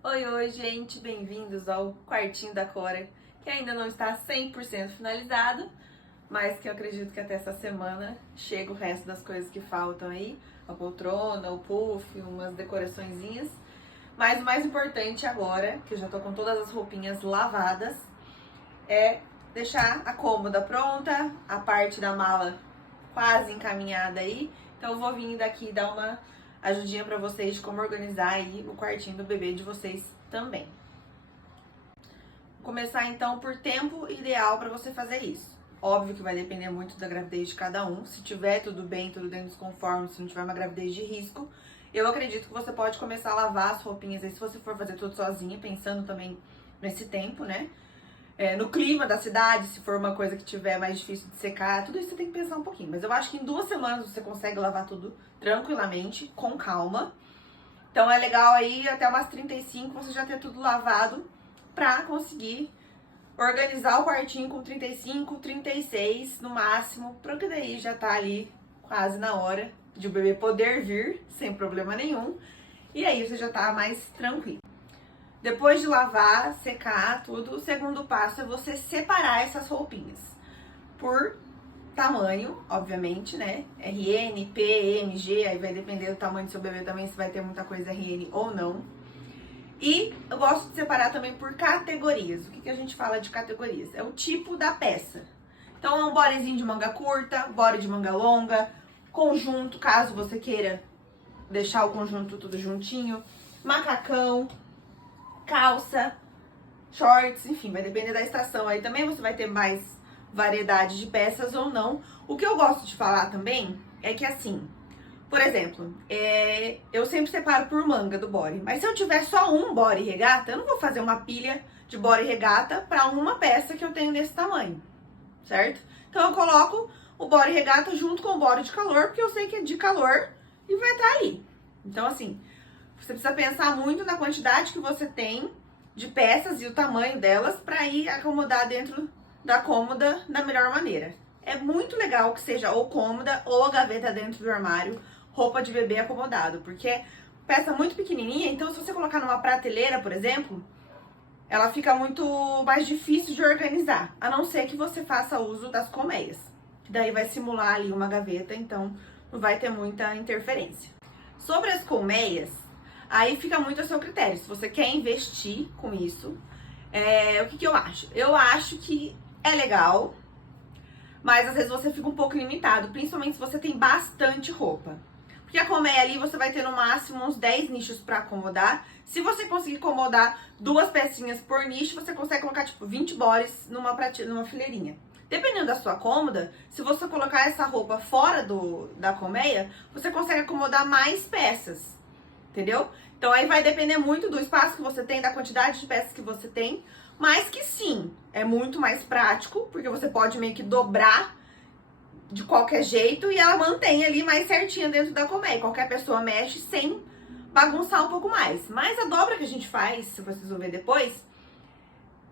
Oi, oi, gente, bem-vindos ao quartinho da Cora, que ainda não está 100% finalizado, mas que eu acredito que até essa semana chega o resto das coisas que faltam aí, a poltrona, o puff, umas decoraçõezinhas. Mas o mais importante agora, que eu já tô com todas as roupinhas lavadas, é deixar a cômoda pronta, a parte da mala quase encaminhada aí. Então eu vou vir daqui dar uma ajudinha pra vocês de como organizar aí o quartinho do bebê de vocês também. Vou começar então por tempo ideal para você fazer isso. Óbvio que vai depender muito da gravidez de cada um. Se tiver tudo bem, tudo dentro dos conformes, se não tiver uma gravidez de risco, eu acredito que você pode começar a lavar as roupinhas aí se você for fazer tudo sozinha, pensando também nesse tempo, né? No clima da cidade, se for uma coisa que tiver mais difícil de secar, tudo isso você tem que pensar um pouquinho. Mas eu acho que em 2 semanas você consegue lavar tudo tranquilamente, com calma. Então é legal aí até umas 35 você já ter tudo lavado pra conseguir organizar o quartinho com 35, 36 no máximo, porque daí já tá ali quase na hora de o bebê poder vir sem problema nenhum. E aí você já tá mais tranquilo. Depois de lavar, secar tudo, o segundo passo é você separar essas roupinhas por tamanho, obviamente, né? RN, P, MG, aí vai depender do tamanho do seu bebê também, se vai ter muita coisa RN ou não. E eu gosto de separar também por categorias. O que a gente fala de categorias? É o tipo da peça. Então é um bodyzinho de manga curta, body de manga longa, conjunto, caso você queira deixar o conjunto tudo juntinho, macacão, calça, shorts, enfim, vai depender da estação. Aí também você vai ter mais variedade de peças ou não. O que eu gosto de falar também é que assim, por exemplo, eu sempre separo por manga do body, mas se eu tiver só um body regata, eu não vou fazer uma pilha de body regata para uma peça que eu tenho desse tamanho, certo? Então eu coloco o body regata junto com o body de calor, porque eu sei que é de calor e vai estar ali. Então assim, você precisa pensar muito na quantidade que você tem de peças e o tamanho delas para ir acomodar dentro da cômoda da melhor maneira. É muito legal que seja ou cômoda ou a gaveta dentro do armário, roupa de bebê acomodado, porque é peça muito pequenininha, então se você colocar numa prateleira, por exemplo, ela fica muito mais difícil de organizar, a não ser que você faça uso das colmeias, que daí vai simular ali uma gaveta, então não vai ter muita interferência. Sobre as colmeias, aí fica muito a seu critério. Se você quer investir com isso, o que eu acho? Eu acho que é legal, mas às vezes você fica um pouco limitado, principalmente se você tem bastante roupa. Porque a colmeia ali você vai ter no máximo uns 10 nichos para acomodar. Se você conseguir acomodar 2 pecinhas por nicho, você consegue colocar tipo 20 bodies numa fileirinha. Dependendo da sua cômoda, se você colocar essa roupa fora da colmeia, você consegue acomodar mais peças. Entendeu? Então aí vai depender muito do espaço que você tem, da quantidade de peças que você tem, mas que sim, é muito mais prático, porque você pode meio que dobrar de qualquer jeito e ela mantém ali mais certinha dentro da colmeia. Qualquer pessoa mexe sem bagunçar um pouco mais. Mas a dobra que a gente faz, se vocês vão ver depois,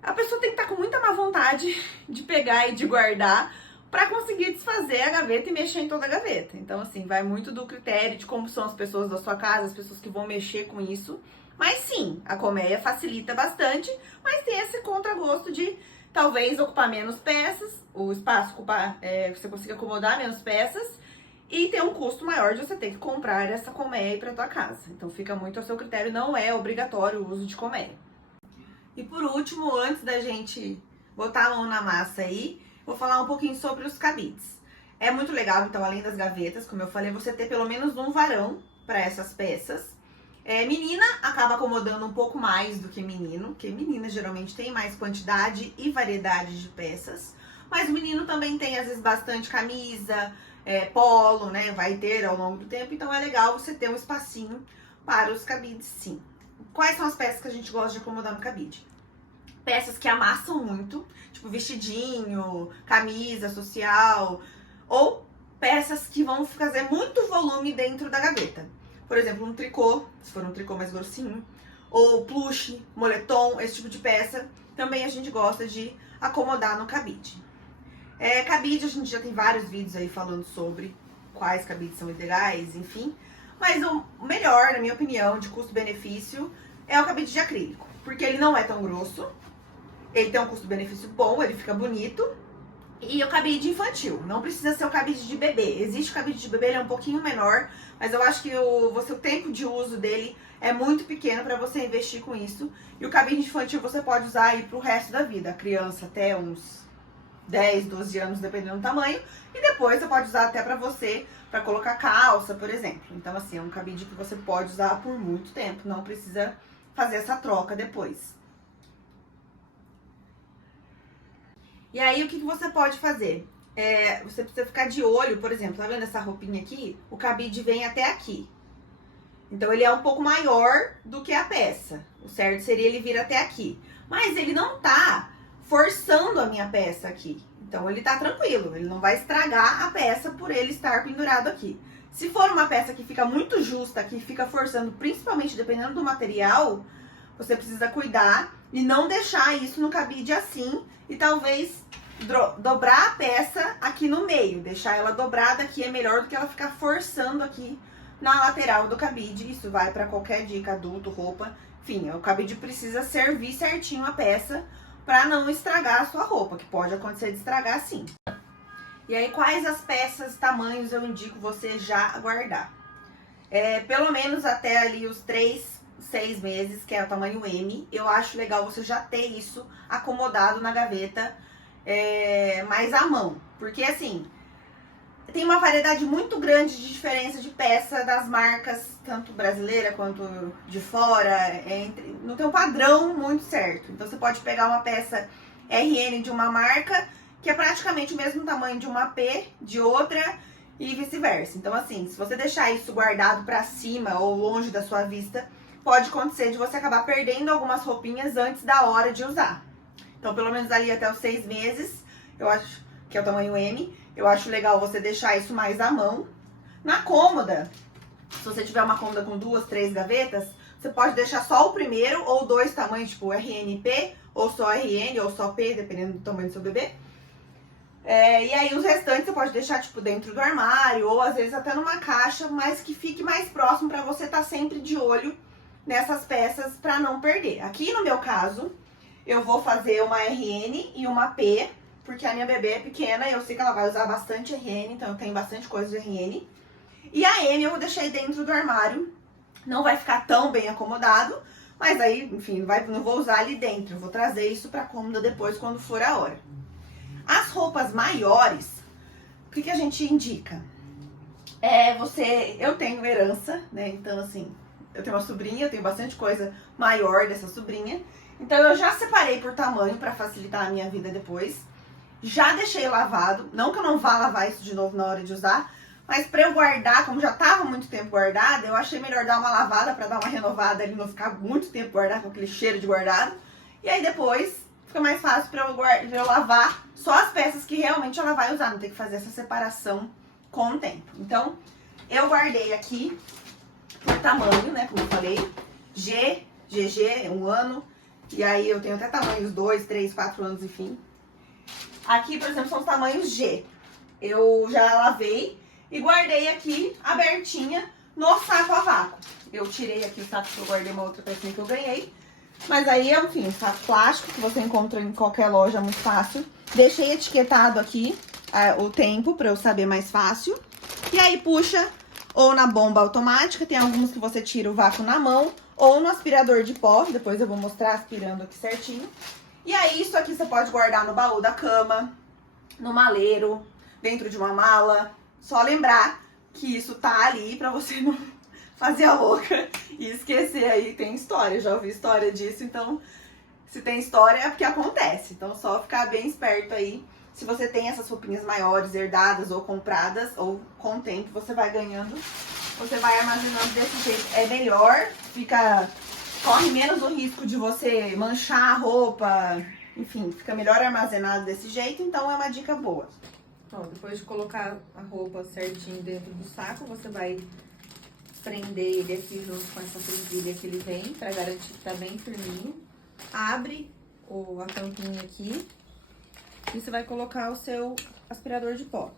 a pessoa tem que estar com muita má vontade de pegar e de guardar para conseguir desfazer a gaveta e mexer em toda a gaveta. Então, assim, vai muito do critério de como são as pessoas da sua casa, as pessoas que vão mexer com isso. Mas sim, a colmeia facilita bastante, mas tem esse contragosto de talvez ocupar menos peças, o espaço ocupar, você consiga acomodar menos peças e ter um custo maior de você ter que comprar essa colmeia aí para tua casa. Então fica muito ao seu critério, não é obrigatório o uso de colmeia. E por último, antes da gente botar a mão na massa aí, vou falar um pouquinho sobre os cabides. É muito legal, então, além das gavetas, como eu falei, você ter pelo menos um varão para essas peças. Menina acaba acomodando um pouco mais do que menino, porque menina geralmente tem mais quantidade e variedade de peças. Mas o menino também tem, às vezes, bastante camisa, polo, né? Vai ter ao longo do tempo, então é legal você ter um espacinho para os cabides, sim. Quais são as peças que a gente gosta de acomodar no cabide? Peças que amassam muito, tipo vestidinho, camisa social, ou peças que vão fazer muito volume dentro da gaveta. Por exemplo, um tricô, se for um tricô mais grossinho, ou plush, moletom, esse tipo de peça, também a gente gosta de acomodar no cabide. Cabide, a gente já tem vários vídeos aí falando sobre quais cabides são ideais, enfim. Mas o melhor, na minha opinião, de custo-benefício, é o cabide de acrílico, porque ele não é tão grosso, ele tem um custo-benefício bom, ele fica bonito. E o cabide infantil, não precisa ser o cabide de bebê. Existe o cabide de bebê, ele é um pouquinho menor, mas eu acho que o tempo de uso dele é muito pequeno para você investir com isso. E o cabide infantil você pode usar aí pro resto da vida, a criança até uns 10, 12 anos, dependendo do tamanho. E depois você pode usar até para você, para colocar calça, por exemplo. Então assim, é um cabide que você pode usar por muito tempo, não precisa fazer essa troca depois. E aí, o que você pode fazer? Você precisa ficar de olho, por exemplo, tá vendo essa roupinha aqui? O cabide vem até aqui. Então, ele é um pouco maior do que a peça. O certo seria ele vir até aqui. Mas ele não tá forçando a minha peça aqui. Então, ele tá tranquilo. Ele não vai estragar a peça por ele estar pendurado aqui. Se for uma peça que fica muito justa, que fica forçando, principalmente dependendo do material, você precisa cuidar e não deixar isso no cabide assim e talvez dobrar a peça aqui no meio. Deixar ela dobrada aqui é melhor do que ela ficar forçando aqui na lateral do cabide. Isso vai para qualquer dica, adulto, roupa. Enfim, o cabide precisa servir certinho a peça para não estragar a sua roupa, que pode acontecer de estragar sim. E aí, quais as peças, tamanhos eu indico você já guardar? Pelo menos até ali os 3, 6 meses, que é o tamanho M, eu acho legal você já ter isso acomodado na gaveta, mais à mão. Porque assim, tem uma variedade muito grande de diferença de peça das marcas, tanto brasileira quanto de fora, não tem um padrão muito certo. Então você pode pegar uma peça RN de uma marca, que é praticamente o mesmo tamanho de uma P de outra, e vice-versa. Então assim, se você deixar isso guardado pra cima ou longe da sua vista, pode acontecer de você acabar perdendo algumas roupinhas antes da hora de usar. Então, pelo menos ali até os 6 meses, eu acho que é o tamanho M, eu acho legal você deixar isso mais à mão. Na cômoda, se você tiver uma cômoda com 2, 3 gavetas, você pode deixar só o primeiro ou 2 tamanhos, tipo RNP, ou só RN, ou só P, dependendo do tamanho do seu bebê. E aí os restantes você pode deixar tipo dentro do armário, ou às vezes até numa caixa, mas que fique mais próximo para você estar sempre de olho nessas peças para não perder. Aqui no meu caso, eu vou fazer uma RN e uma P, porque a minha bebê é pequena e eu sei que ela vai usar bastante RN, então eu tenho bastante coisa de RN. E a M eu vou deixar aí dentro do armário, não vai ficar tão bem acomodado, mas aí, enfim, não vou usar ali dentro, eu vou trazer isso pra cômoda depois quando for a hora. As roupas maiores, o que a gente indica? Eu tenho herança, né, então assim, eu tenho uma sobrinha, eu tenho bastante coisa maior dessa sobrinha. Então eu já separei por tamanho para facilitar a minha vida depois. Já deixei lavado, não que eu não vá lavar isso de novo na hora de usar, mas para eu guardar, como já tava muito tempo guardada, eu achei melhor dar uma lavada para dar uma renovada ali, não ficar muito tempo guardado com aquele cheiro de guardado. E aí depois fica mais fácil para eu lavar só as peças que realmente ela vai usar, não ter que fazer essa separação com o tempo. Então eu guardei aqui por tamanho, né, como eu falei, G, GG, 1 ano. E aí eu tenho até tamanhos 2, 3, 4 anos, enfim. Aqui, por exemplo, são os tamanhos G. Eu já lavei e guardei aqui abertinha no saco a vácuo. Eu tirei aqui o saco que eu guardei uma outra pecinha que eu ganhei. Mas aí, enfim, um saco plástico que você encontra em qualquer loja muito fácil. Deixei etiquetado aqui o tempo pra eu saber mais fácil. E aí puxa ou na bomba automática, tem alguns que você tira o vácuo na mão, ou no aspirador de pó, depois eu vou mostrar aspirando aqui certinho. E aí isso aqui você pode guardar no baú da cama, no maleiro, dentro de uma mala. Só lembrar que isso tá ali pra você não fazer a louca e esquecer aí. Tem história, já ouvi história disso, então se tem história é porque acontece. Então só ficar bem esperto aí. Se você tem essas roupinhas maiores, herdadas ou compradas, ou com o tempo você vai ganhando, você vai armazenando desse jeito. É melhor, corre menos o risco de você manchar a roupa, enfim, fica melhor armazenado desse jeito, então é uma dica boa. Ó, depois de colocar a roupa certinho dentro do saco, você vai prender ele aqui junto com essa presilha que ele vem, pra garantir que tá bem firminho. Abre a tampinha aqui. E você vai colocar o seu aspirador de pó.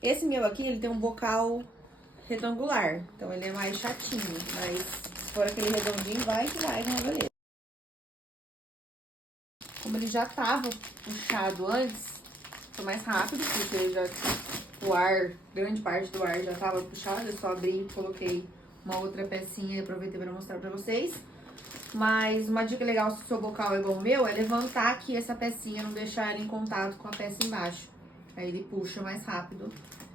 Esse meu aqui, ele tem um bocal retangular, então ele é mais chatinho, mas Se for aquele redondinho, vai que vai, não, beleza. Como ele já tava puxado antes, foi mais rápido, porque já o ar, grande parte do ar já tava puxado. Eu só abri e coloquei uma outra pecinha e aproveitei para mostrar pra vocês. Mas uma dica legal se o seu bocal é igual o meu, é levantar aqui essa pecinha, não deixar ela em contato com a peça embaixo. Aí ele puxa mais rápido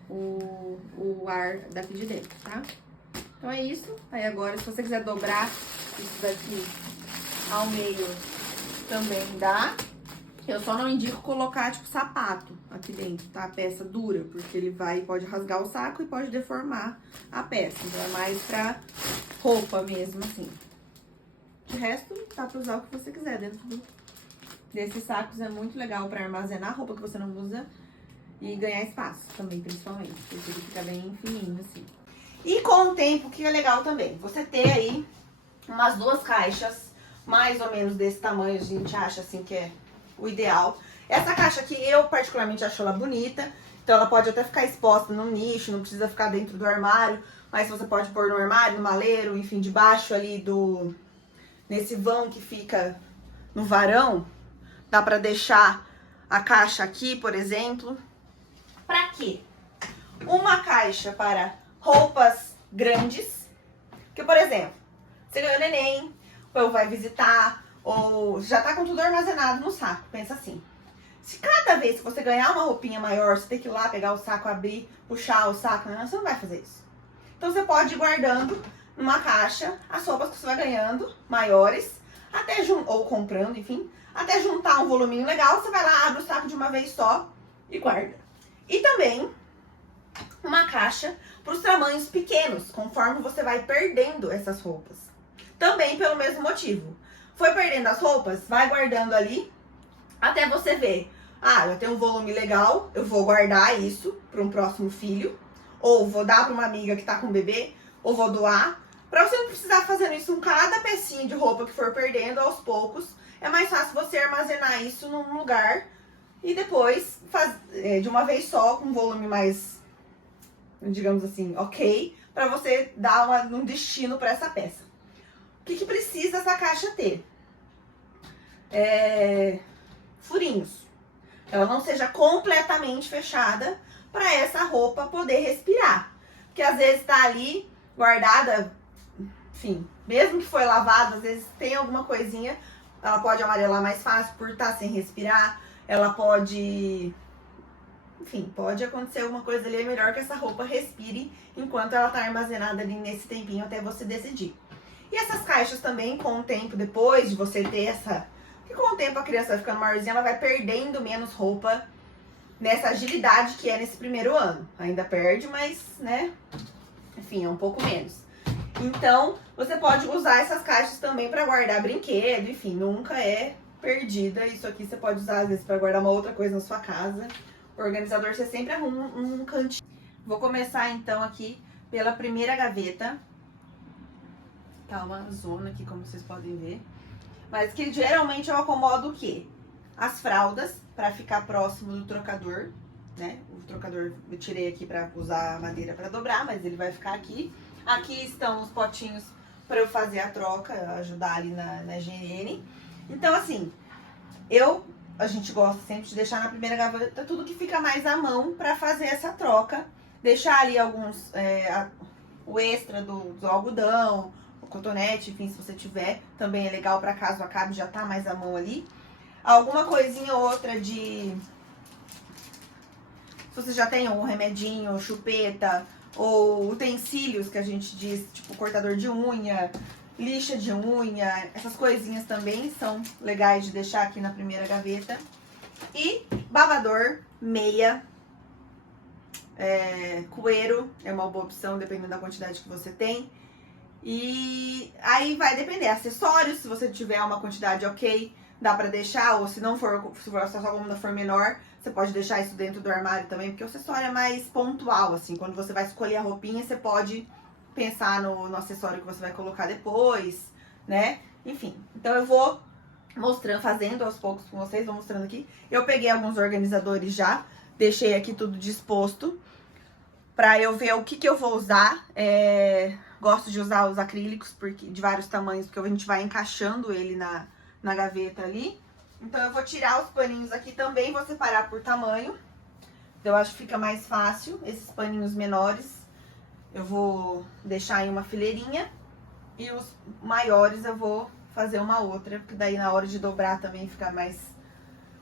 o ar daqui de dentro, tá? Então é isso. Aí agora, se você quiser dobrar isso daqui ao meio, também dá. Eu só não indico colocar, tipo, sapato aqui dentro, tá? A peça dura, porque ele pode rasgar o saco e pode deformar a peça. Então é mais pra roupa mesmo, assim. De resto, dá pra usar o que você quiser dentro desses sacos. É muito legal pra armazenar roupa que você não usa e ganhar espaço também, principalmente, porque ele fica bem fininho, assim. E com o tempo, o que é legal também? Você ter aí umas 2 caixas, mais ou menos desse tamanho, a gente acha assim que é o ideal. Essa caixa aqui, eu particularmente acho ela bonita, então ela pode até ficar exposta num nicho, não precisa ficar dentro do armário, mas você pode pôr no armário, no maleiro, enfim, debaixo ali nesse vão que fica no varão. Dá pra deixar a caixa aqui, por exemplo. Pra quê? Uma caixa para roupas grandes, que, por exemplo, você ganhou neném, ou vai visitar, ou já tá com tudo armazenado no saco. Pensa assim, se cada vez que você ganhar uma roupinha maior, você tem que ir lá pegar o saco, abrir, puxar o saco, não, você não vai fazer isso. Então você pode ir guardando numa caixa as roupas que você vai ganhando maiores, ou comprando, enfim, até juntar um voluminho legal, você vai lá, abre o saco de uma vez só e guarda. E também uma caixa para os tamanhos pequenos, conforme você vai perdendo essas roupas. Também pelo mesmo motivo. Foi perdendo as roupas, vai guardando ali, até você ver. Ah, eu tenho um volume legal, eu vou guardar isso para um próximo filho, ou vou dar para uma amiga que tá com bebê, ou vou doar. Para você não precisar fazendo isso com cada pecinha de roupa que for perdendo aos poucos, é mais fácil você armazenar isso num lugar e depois, de uma vez só, com um volume mais, digamos assim, ok, para você dar um destino para essa peça. O que precisa essa caixa ter? Furinhos. Ela não seja completamente fechada para essa roupa poder respirar. Porque às vezes tá ali guardada, enfim, mesmo que foi lavada, às vezes tem alguma coisinha, ela pode amarelar mais fácil por estar sem respirar, ela pode... Enfim, pode acontecer alguma coisa ali, é melhor que essa roupa respire enquanto ela tá armazenada ali nesse tempinho até você decidir. E essas caixas também, com o tempo, depois de você ter essa... Porque com o tempo a criança vai ficando maiorzinha, ela vai perdendo menos roupa nessa agilidade que é nesse primeiro ano. Ainda perde, mas, né, enfim, é um pouco menos. Então, você pode usar essas caixas também para guardar brinquedo, enfim, nunca é perdida. Isso aqui você pode usar, às vezes, para guardar uma outra coisa na sua casa. O organizador, você sempre arruma um cantinho. Vou começar, então, aqui pela primeira gaveta. Tá uma zona aqui, como vocês podem ver. Mas que geralmente eu acomodo o quê? As fraldas, para ficar próximo do trocador, né? O trocador eu tirei aqui para usar a madeira para dobrar, mas ele vai ficar aqui. Aqui estão os potinhos para eu fazer a troca, ajudar ali na higiene. Então, assim, a gente gosta sempre de deixar na primeira gaveta tudo que fica mais à mão para fazer essa troca. Deixar ali alguns, o extra do algodão, o cotonete, enfim, se você tiver, também é legal para caso acabe, já tá mais à mão ali. Alguma coisinha ou outra se você já tem um remedinho, chupeta, ou utensílios que a gente diz, tipo cortador de unha, lixa de unha, essas coisinhas também são legais de deixar aqui na primeira gaveta. E babador, meia, cueiro, é uma boa opção, dependendo da quantidade que você tem. E aí vai depender, acessórios, se você tiver uma quantidade ok, dá pra deixar, ou se não for, se a sua coluna for menor, você pode deixar isso dentro do armário também, porque o acessório é mais pontual, assim, quando você vai escolher a roupinha, você pode pensar no acessório que você vai colocar depois, né? Enfim, então eu vou mostrando, fazendo aos poucos com vocês, vou mostrando aqui. Eu peguei alguns organizadores já, deixei aqui tudo disposto, pra eu ver o que eu vou usar, Gosto de usar os acrílicos porque, de vários tamanhos, porque a gente vai encaixando ele na gaveta ali. Então eu vou tirar os paninhos aqui também, vou separar por tamanho. Eu acho que fica mais fácil, esses paninhos menores eu vou deixar em uma fileirinha. E os maiores eu vou fazer uma outra, porque daí na hora de dobrar também fica mais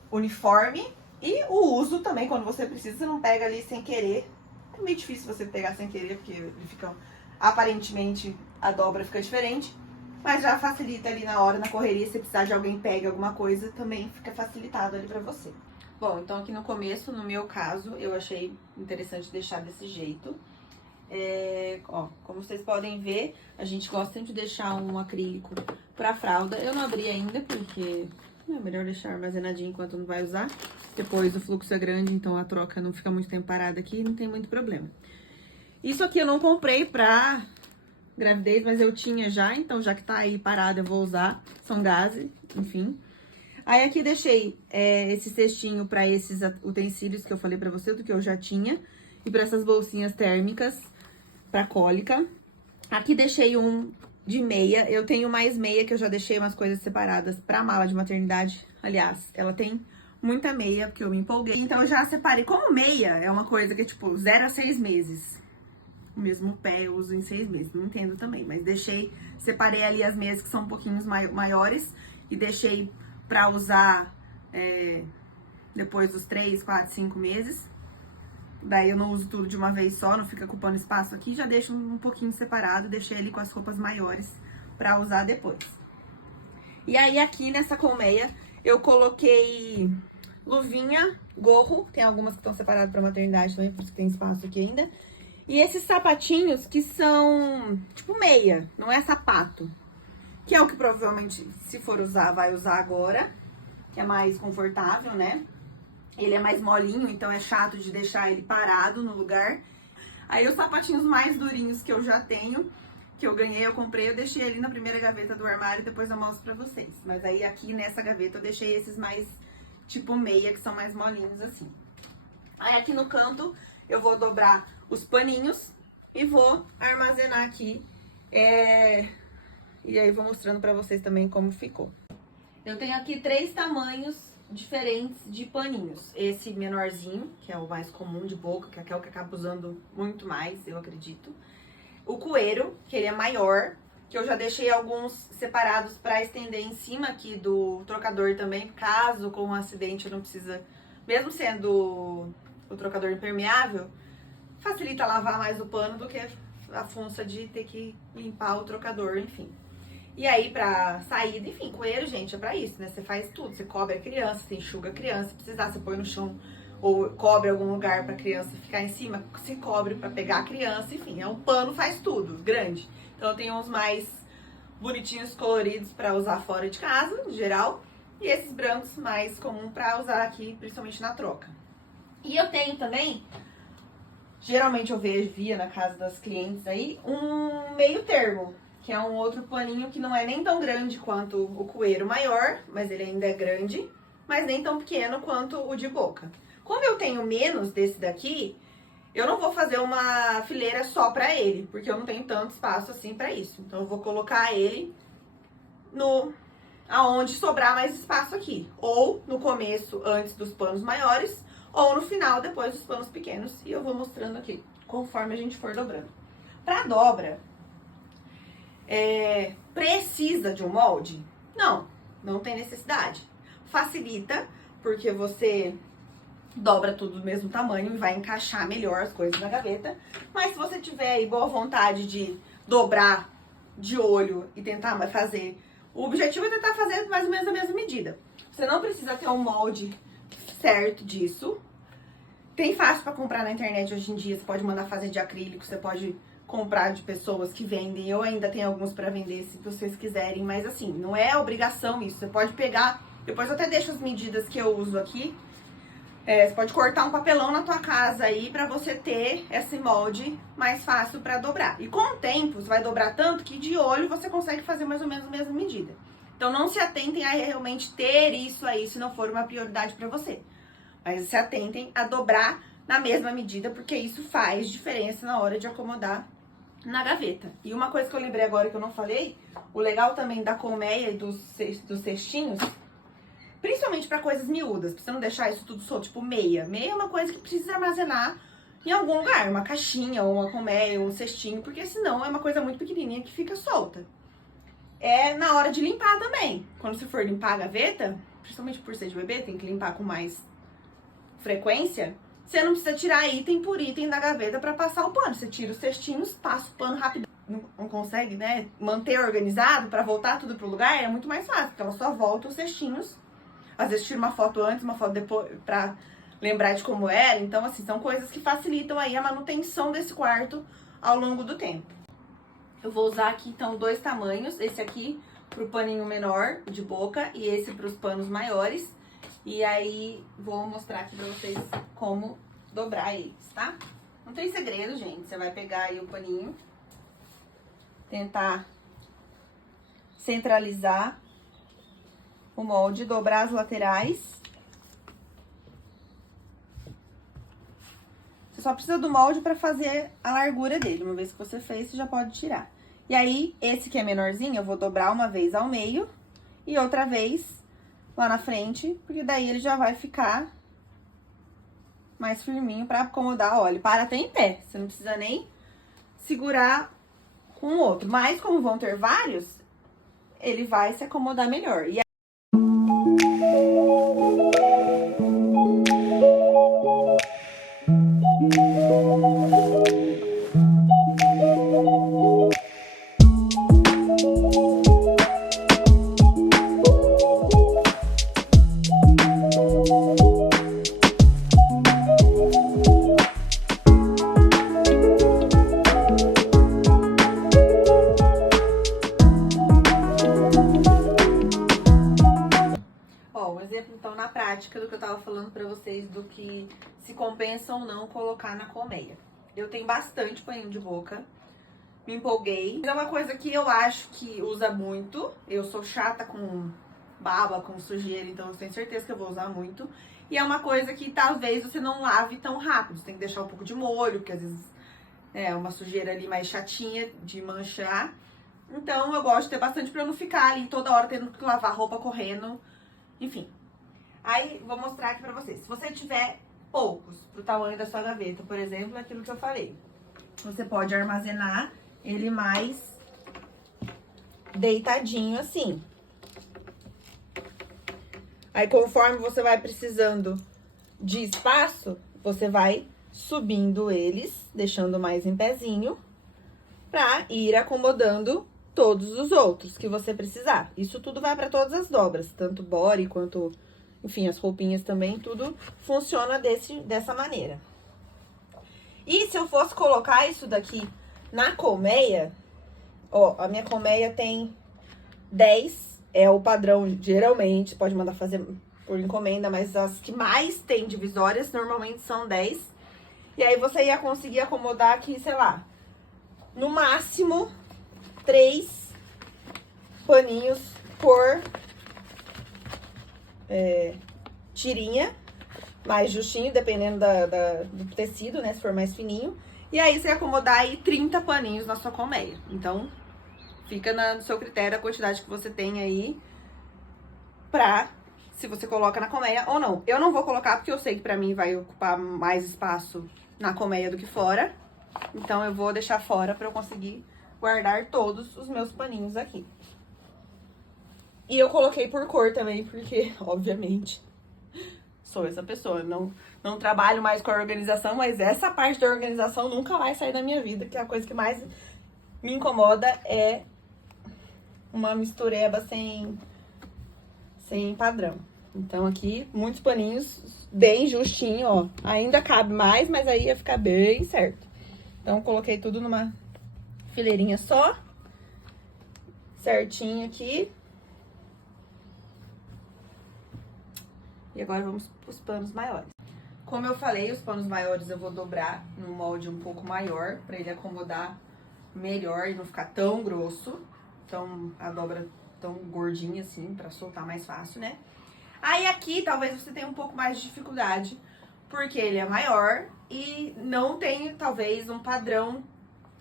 uniforme. E o uso também, quando você precisa, você não pega ali sem querer. É meio difícil você pegar sem querer, porque ele fica, aparentemente, a dobra fica diferente. Mas já facilita ali na hora, na correria, se precisar de alguém pegue alguma coisa, também fica facilitado ali pra você. Bom, então aqui no começo, no meu caso, eu achei interessante deixar desse jeito. Ó, como vocês podem ver, a gente gosta sempre de deixar um acrílico pra fralda. Eu não abri ainda, porque é melhor deixar armazenadinho enquanto não vai usar. Depois o fluxo é grande, então a troca não fica muito tempo parada aqui, não tem muito problema. Isso aqui eu não comprei pra gravidez, mas eu tinha já, então já que tá aí parada eu vou usar. São gases, enfim. Aí aqui deixei esse cestinho pra esses utensílios que eu falei pra você, do que eu já tinha. E pra essas bolsinhas térmicas, pra cólica. Aqui deixei um de meia. Eu tenho mais meia, que eu já deixei umas coisas separadas pra mala de maternidade. Aliás, ela tem muita meia, porque eu me empolguei. Então eu já separei. Como meia é uma coisa que é tipo 0 a 6 meses. O mesmo pé eu uso em 6 meses, não entendo também. Mas deixei, separei ali as meias que são um pouquinho maiores. E deixei pra usar depois dos 3, 4, 5 meses. Daí eu não uso tudo de uma vez só, não fica ocupando espaço aqui. Já deixo um pouquinho separado, deixei ele com as roupas maiores pra usar depois. E aí aqui nessa colmeia eu coloquei luvinha, gorro. Tem algumas que estão separadas pra maternidade também, por isso que tem espaço aqui ainda. E esses sapatinhos que são tipo meia, não é sapato. Que é o que provavelmente, se for usar, vai usar agora. Que é mais confortável, né? Ele é mais molinho, então é chato de deixar ele parado no lugar. Aí os sapatinhos mais durinhos que eu já tenho, que eu ganhei, eu comprei, eu deixei ali na primeira gaveta do armário, depois eu mostro pra vocês. Mas aí aqui nessa gaveta eu deixei esses mais tipo meia, que são mais molinhos assim. Aí aqui no canto eu vou dobrar os paninhos e vou armazenar aqui. E aí vou mostrando pra vocês também como ficou. Eu tenho aqui 3 tamanhos diferentes de paninhos. Esse menorzinho, que é o mais comum de boca, que é o que acaba usando muito mais, eu acredito. O coeiro, que ele é maior, que eu já deixei alguns separados pra estender em cima aqui do trocador também, caso com um acidente eu não precisa, mesmo sendo o trocador impermeável, facilita lavar mais o pano do que a função de ter que limpar o trocador, enfim. E aí, pra saída, enfim, coeiro, gente, é pra isso, né? Você faz tudo, você cobre a criança, você enxuga a criança, se precisar, você põe no chão ou cobre algum lugar pra criança ficar em cima, se cobre pra pegar a criança, enfim, é um pano, faz tudo, grande. Então eu tenho uns mais bonitinhos, coloridos pra usar fora de casa, em geral, e esses brancos mais comum pra usar aqui, principalmente na troca. E eu tenho também, geralmente eu via na casa das clientes aí, um meio termo, que é um outro paninho que não é nem tão grande quanto o coeiro maior, mas ele ainda é grande, mas nem tão pequeno quanto o de boca. Como eu tenho menos desse daqui, eu não vou fazer uma fileira só pra ele, porque eu não tenho tanto espaço assim pra isso. Então eu vou colocar ele aonde sobrar mais espaço aqui, ou no começo antes dos panos maiores, ou no final depois dos panos pequenos, e eu vou mostrando aqui, conforme a gente for dobrando. Pra dobra, precisa de um molde? Não, não tem necessidade. Facilita, porque você dobra tudo do mesmo tamanho e vai encaixar melhor as coisas na gaveta. Mas se você tiver aí boa vontade de dobrar de olho e tentar fazer, o objetivo é tentar fazer mais ou menos a mesma medida. Você não precisa ter um molde certo disso. Tem fácil pra comprar na internet hoje em dia, você pode mandar fazer de acrílico, você pode comprar de pessoas que vendem. Eu ainda tenho alguns pra vender se vocês quiserem, mas assim, não é obrigação isso. Você pode pegar, depois eu até deixo as medidas que eu uso aqui. Você pode cortar um papelão na tua casa aí pra você ter esse molde mais fácil pra dobrar. E com o tempo, você vai dobrar tanto que de olho você consegue fazer mais ou menos a mesma medida. Então não se atentem a realmente ter isso aí, se não for uma prioridade pra você. Mas se atentem a dobrar na mesma medida, porque isso faz diferença na hora de acomodar na gaveta. E uma coisa que eu lembrei agora que eu não falei, o legal também da colmeia e dos cestinhos, principalmente pra coisas miúdas, pra você não deixar isso tudo solto, tipo meia. Meia é uma coisa que precisa armazenar em algum lugar, uma caixinha, ou uma colmeia, ou um cestinho, porque senão é uma coisa muito pequenininha que fica solta. É na hora de limpar também. Quando você for limpar a gaveta, principalmente por ser de bebê, tem que limpar com mais frequência. Você não precisa tirar item por item da gaveta pra passar o pano. Você tira os cestinhos, passa o pano rápido. Não consegue, né, manter organizado pra voltar tudo pro lugar, é muito mais fácil, porque ela só volta os cestinhos. Às vezes tira uma foto antes, uma foto depois, pra lembrar de como era. Então, assim, são coisas que facilitam aí a manutenção desse quarto ao longo do tempo. Eu vou usar aqui, então, 2 tamanhos. Esse aqui pro paninho menor, de boca, e esse pros panos maiores. E aí, vou mostrar aqui pra vocês como dobrar eles, tá? Não tem segredo, gente. Você vai pegar aí o paninho, tentar centralizar o molde, dobrar as laterais. Você só precisa do molde pra fazer a largura dele. Uma vez que você fez, você já pode tirar. E aí, esse que é menorzinho, eu vou dobrar uma vez ao meio e outra vez lá na frente, porque daí ele já vai ficar mais firminho pra acomodar. Olha, ele para até em pé. Você não precisa nem segurar com o outro. Mas, como vão ter vários, ele vai se acomodar melhor. E então, na prática, do que eu tava falando pra vocês, do que se compensa ou não colocar na colmeia. Eu tenho bastante paninho de boca, me empolguei. É uma coisa que eu acho que usa muito. Eu sou chata com baba, com sujeira, então eu tenho certeza que eu vou usar muito. E é uma coisa que talvez você não lave tão rápido. Você tem que deixar um pouco de molho, porque às vezes é uma sujeira ali mais chatinha de manchar. Então eu gosto de ter bastante pra eu não ficar ali toda hora tendo que lavar roupa correndo, enfim. Aí, vou mostrar aqui pra vocês. Se você tiver poucos pro tamanho da sua gaveta, por exemplo, aquilo que eu falei, você pode armazenar ele mais deitadinho assim. Aí, conforme você vai precisando de espaço, você vai subindo eles, deixando mais em pezinho, pra ir acomodando todos os outros que você precisar. Isso tudo vai pra todas as dobras, tanto body quanto... Enfim, as roupinhas também, tudo funciona dessa maneira. E se eu fosse colocar isso daqui na colmeia, ó, a minha colmeia tem 10, é o padrão, geralmente, pode mandar fazer por encomenda, mas as que mais tem divisórias, normalmente são 10. E aí, você ia conseguir acomodar aqui, sei lá, no máximo, 3 paninhos por... tirinha, mais justinho, dependendo do tecido, né, se for mais fininho. E aí, você acomodar aí 30 paninhos na sua colmeia. Então, fica no seu critério a quantidade que você tem aí pra, se você coloca na colmeia ou não. Eu não vou colocar porque eu sei que pra mim vai ocupar mais espaço na colmeia do que fora. Então, eu vou deixar fora pra eu conseguir guardar todos os meus paninhos aqui. E eu coloquei por cor também, porque, obviamente, sou essa pessoa. Não trabalho mais com a organização, mas essa parte da organização nunca vai sair da minha vida, que a coisa que mais me incomoda é uma mistureba sem padrão. Então, aqui, muitos paninhos bem justinho, ó. Ainda cabe mais, mas aí ia ficar bem certo. Então, coloquei tudo numa fileirinha só, certinho aqui. E agora vamos pros panos maiores. Como eu falei, os panos maiores eu vou dobrar num molde um pouco maior, pra ele acomodar melhor e não ficar tão grosso. Então, a dobra tão gordinha assim, pra soltar mais fácil, né? Aí aqui, talvez você tenha um pouco mais de dificuldade, porque ele é maior e não tem, talvez, um padrão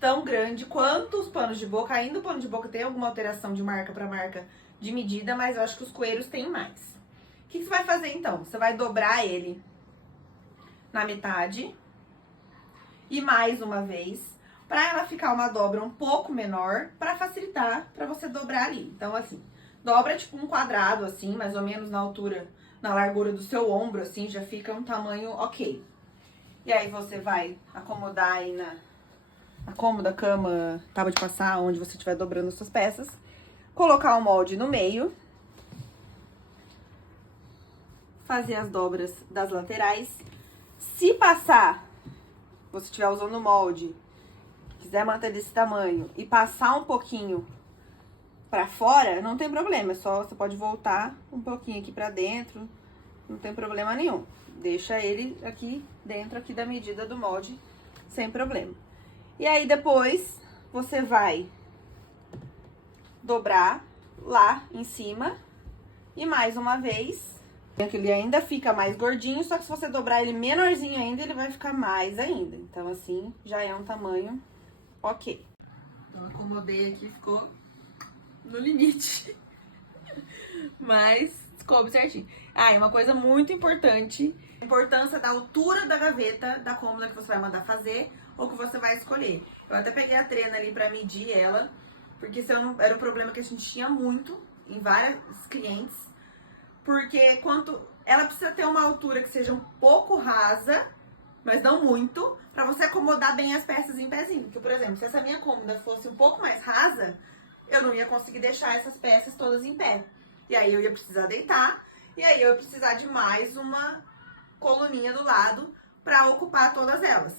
tão grande quanto os panos de boca. Ainda o pano de boca tem alguma alteração de marca para marca de medida, mas eu acho que os coeiros têm mais. O que você vai fazer então? Você vai dobrar ele na metade e mais uma vez, para ela ficar uma dobra um pouco menor, para facilitar para você dobrar ali. Então assim, dobra tipo um quadrado assim, mais ou menos na altura, na largura do seu ombro assim, já fica um tamanho ok. E aí você vai acomodar aí na cômoda, cama, tábua de passar, onde você estiver dobrando as suas peças. Colocar o molde no meio. Fazer as dobras das laterais. Se passar, você estiver usando o molde, quiser manter desse tamanho e passar um pouquinho pra fora, não tem problema. É só, você pode voltar um pouquinho aqui pra dentro, não tem problema nenhum. Deixa ele aqui dentro aqui da medida do molde, sem problema. E aí, depois, você vai dobrar lá em cima. E mais uma vez, ele ainda fica mais gordinho, só que se você dobrar ele menorzinho ainda, ele vai ficar mais ainda. Então, assim, já é um tamanho ok. Então, acomodei aqui, ficou no limite. Mas coube certinho. Ah, e uma coisa muito importante, a importância da altura da gaveta da cômoda que você vai mandar fazer ou que você vai escolher. Eu até peguei a trena ali pra medir ela, porque isso era um problema que a gente tinha muito em vários clientes, porque quanto ela precisa ter uma altura que seja um pouco rasa, mas não muito, pra você acomodar bem as peças em pezinho. Porque, por exemplo, se essa minha cômoda fosse um pouco mais rasa, eu não ia conseguir deixar essas peças todas em pé. E aí eu ia precisar deitar, e aí eu ia precisar de mais uma coluninha do lado pra ocupar todas elas.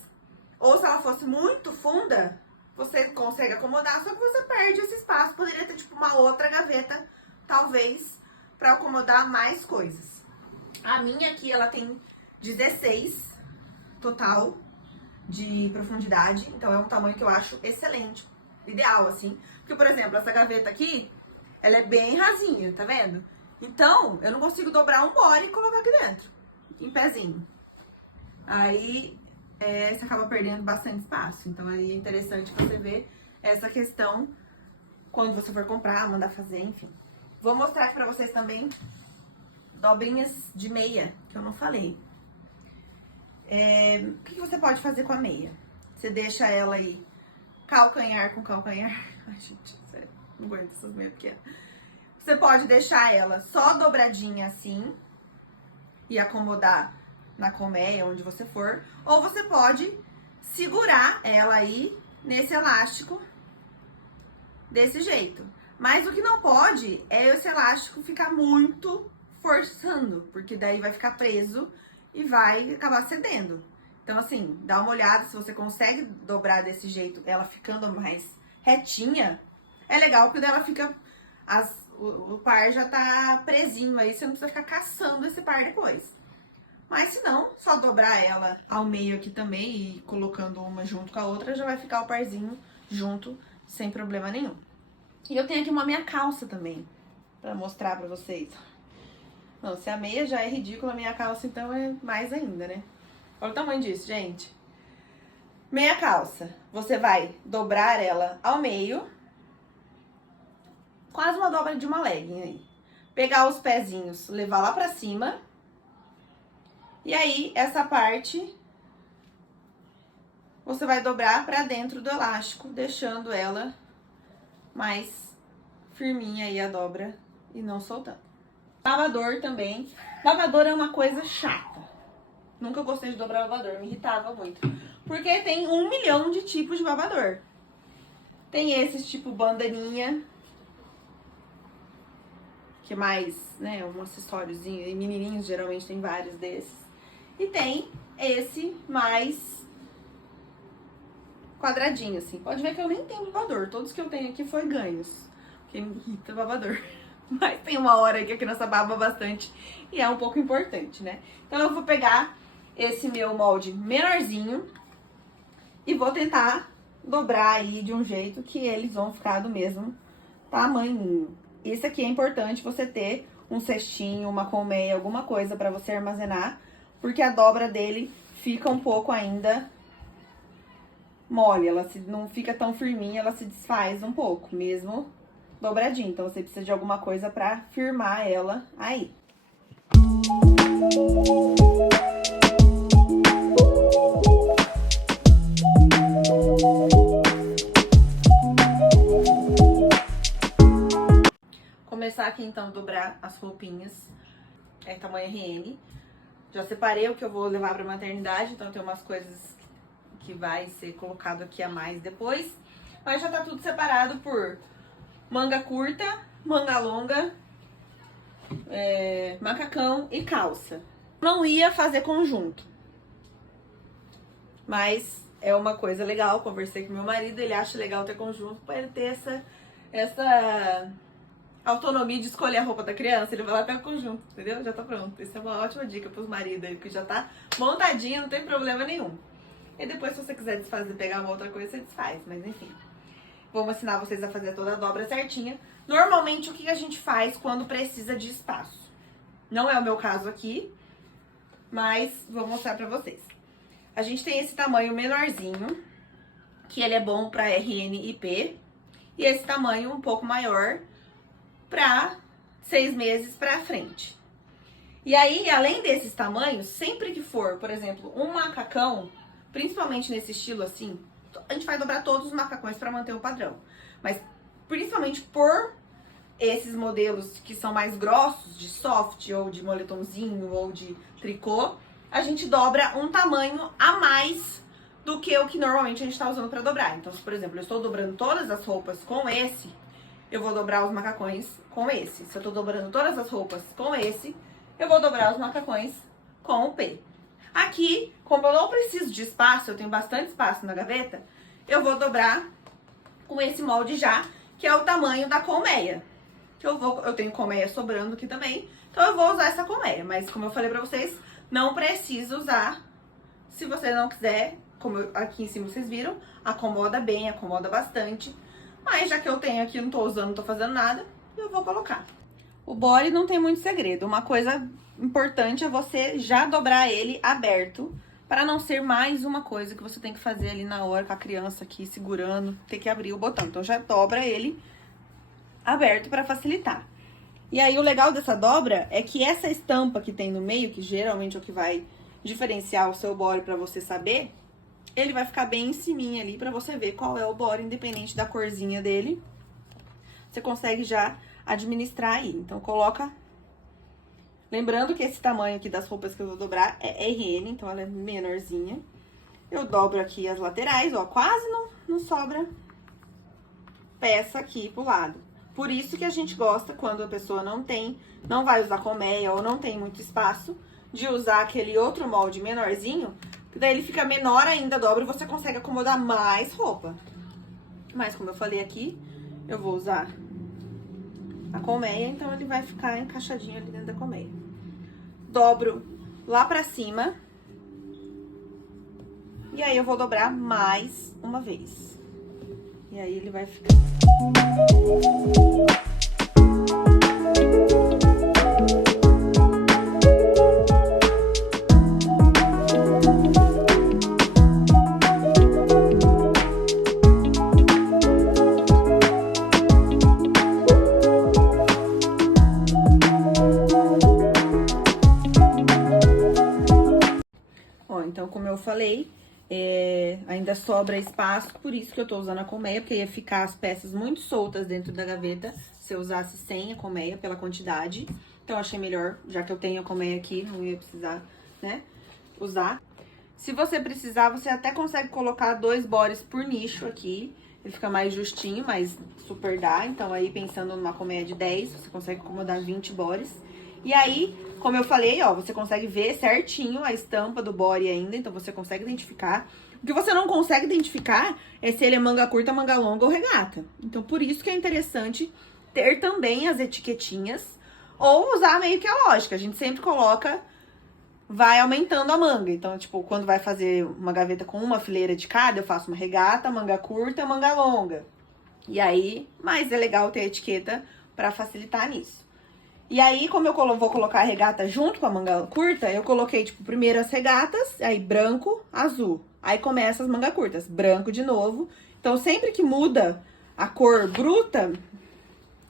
Ou se ela fosse muito funda, você consegue acomodar, só que você perde esse espaço. Poderia ter, tipo, uma outra gaveta, talvez, pra acomodar mais coisas. A minha aqui, ela tem 16 total de profundidade, então é um tamanho que eu acho excelente, ideal, assim. Porque, por exemplo, essa gaveta aqui, ela é bem rasinha, tá vendo? Então, eu não consigo dobrar um body e colocar aqui dentro, em pezinho. Aí, você acaba perdendo bastante espaço. Então, aí é interessante você ver essa questão quando você for comprar, mandar fazer, enfim. Vou mostrar aqui pra vocês também dobrinhas de meia, que eu não falei. O que você pode fazer com a meia? Você deixa ela aí calcanhar com calcanhar. Ai, gente, sério, não aguento essas meias pequenas. Você pode deixar ela só dobradinha assim e acomodar na colmeia, onde você for. Ou você pode segurar ela aí nesse elástico desse jeito. Mas o que não pode é esse elástico ficar muito forçando, porque daí vai ficar preso e vai acabar cedendo. Então, assim, dá uma olhada se você consegue dobrar desse jeito, ela ficando mais retinha. É legal porque daí ela fica... o par já tá presinho aí, você não precisa ficar caçando esse par depois. Mas se não, só dobrar ela ao meio aqui também e colocando uma junto com a outra, já vai ficar o parzinho junto, sem problema nenhum. E eu tenho aqui uma meia calça também, pra mostrar pra vocês. Não, se a meia já é ridícula, a meia calça então é mais ainda, né? Olha o tamanho disso, gente. Meia calça, você vai dobrar ela ao meio, quase uma dobra de uma legging aí. Pegar os pezinhos, levar lá pra cima. E aí, essa parte, você vai dobrar pra dentro do elástico, deixando ela mais firminha aí a dobra e não soltando. Lavador também. Lavador é uma coisa chata. Nunca gostei de dobrar lavador, me irritava muito. Porque tem 1 milhão de tipos de lavador. Tem esses tipo bandaninha, que é mais, né, um acessóriozinho. E menininhos geralmente tem vários desses. E tem esse mais quadradinho, assim. Pode ver que eu nem tenho babador. Todos que eu tenho aqui foi ganhos. Porque me irrita babador. Mas tem uma hora que a criança baba bastante e é um pouco importante, né? Então eu vou pegar esse meu molde menorzinho e vou tentar dobrar aí de um jeito que eles vão ficar do mesmo tamanho. Isso aqui é importante você ter um cestinho, uma colmeia, alguma coisa pra você armazenar, porque a dobra dele fica um pouco ainda mole, ela não fica tão firminha, ela se desfaz um pouco, mesmo dobradinha. Então, você precisa de alguma coisa pra firmar ela aí. Começar aqui, então, a dobrar as roupinhas. É tamanho RN. Já separei o que eu vou levar pra maternidade, então tem umas coisas que vai ser colocado aqui a mais depois. Mas já tá tudo separado por manga curta, manga longa, macacão e calça. Não ia fazer conjunto, mas é uma coisa legal. Conversei com meu marido, ele acha legal ter conjunto pra ele ter essa autonomia de escolher a roupa da criança. Ele vai lá e pega o conjunto, entendeu? Já tá pronto. Isso é uma ótima dica pros maridos aí, porque já tá montadinho, não tem problema nenhum. E depois, se você quiser desfazer, pegar uma outra coisa, você desfaz, mas enfim. Vamos ensinar vocês a fazer toda a dobra certinha. Normalmente, o que a gente faz quando precisa de espaço? Não é o meu caso aqui, mas vou mostrar pra vocês. A gente tem esse tamanho menorzinho, que ele é bom pra RN e P. E esse tamanho um pouco maior pra 6 meses pra frente. E aí, além desses tamanhos, sempre que for, por exemplo, um macacão, principalmente nesse estilo assim, a gente vai dobrar todos os macacões pra manter o padrão. Mas principalmente por esses modelos que são mais grossos, de soft, ou de moletomzinho, ou de tricô, a gente dobra um tamanho a mais do que o que normalmente a gente tá usando pra dobrar. Então, se, por exemplo, eu estou dobrando todas as roupas com esse, eu vou dobrar os macacões com esse. Se eu tô dobrando todas as roupas com esse, eu vou dobrar os macacões com o P. Aqui, como eu não preciso de espaço, eu tenho bastante espaço na gaveta, eu vou dobrar com esse molde já, que é o tamanho da colmeia. Eu tenho colmeia sobrando aqui também, então eu vou usar essa colmeia. Mas como eu falei pra vocês, não precisa usar. Se você não quiser, como aqui em cima vocês viram, acomoda bem, acomoda bastante. Mas já que eu tenho aqui, não tô usando, não tô fazendo nada, eu vou colocar. O body não tem muito segredo. Uma coisa importante é você já dobrar ele aberto, para não ser mais uma coisa que você tem que fazer ali na hora com a criança aqui segurando, ter que abrir o botão. Então já dobra ele aberto para facilitar. E aí o legal dessa dobra é que essa estampa que tem no meio, que geralmente é o que vai diferenciar o seu body para você saber, ele vai ficar bem em ciminha ali para você ver qual é o body, independente da corzinha dele. Você consegue já administrar aí. Então, coloca... Lembrando que esse tamanho aqui das roupas que eu vou dobrar é RN, então ela é menorzinha. Eu dobro aqui as laterais, ó, quase não sobra peça aqui pro lado. Por isso que a gente gosta, quando a pessoa não vai usar colmeia ou não tem muito espaço, de usar aquele outro molde menorzinho, que daí ele fica menor ainda, dobra, e você consegue acomodar mais roupa. Mas, como eu falei aqui, eu vou usar a colmeia, então ele vai ficar encaixadinho ali dentro da colmeia. Dobro lá pra cima. E aí eu vou dobrar mais uma vez. E aí ele vai ficar... Então, como eu falei, ainda sobra espaço, por isso que eu tô usando a colmeia, porque ia ficar as peças muito soltas dentro da gaveta, se eu usasse sem a colmeia, pela quantidade. Então, eu achei melhor, já que eu tenho a colmeia aqui, não ia precisar, né, usar. Se você precisar, você até consegue colocar 2 bodies por nicho aqui, ele fica mais justinho, mas super dá. Então, aí, pensando numa colmeia de 10, você consegue acomodar 20 bodies. E aí, como eu falei, ó, você consegue ver certinho a estampa do body ainda, então você consegue identificar. O que você não consegue identificar é se ele é manga curta, manga longa ou regata. Então, por isso que é interessante ter também as etiquetinhas ou usar meio que a lógica. A gente sempre coloca, vai aumentando a manga. Então, tipo, quando vai fazer uma gaveta com uma fileira de cada, eu faço uma regata, manga curta, manga longa. E aí, mas é legal ter a etiqueta pra facilitar nisso. E aí, como eu vou colocar a regata junto com a manga curta, eu coloquei, tipo, primeiro as regatas, aí branco, azul. Aí começa as mangas curtas, branco de novo. Então, sempre que muda a cor bruta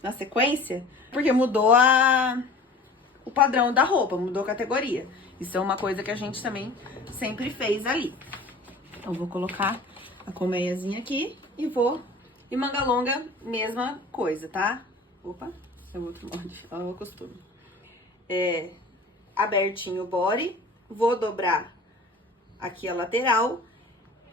na sequência, porque mudou o padrão da roupa, mudou a categoria. Isso é uma coisa que a gente também sempre fez ali. Então, vou colocar a colmeiazinha aqui e vou... E manga longa, mesma coisa, tá? Opa, é outro molde, olha o costume. Abertinho o body, vou dobrar aqui a lateral.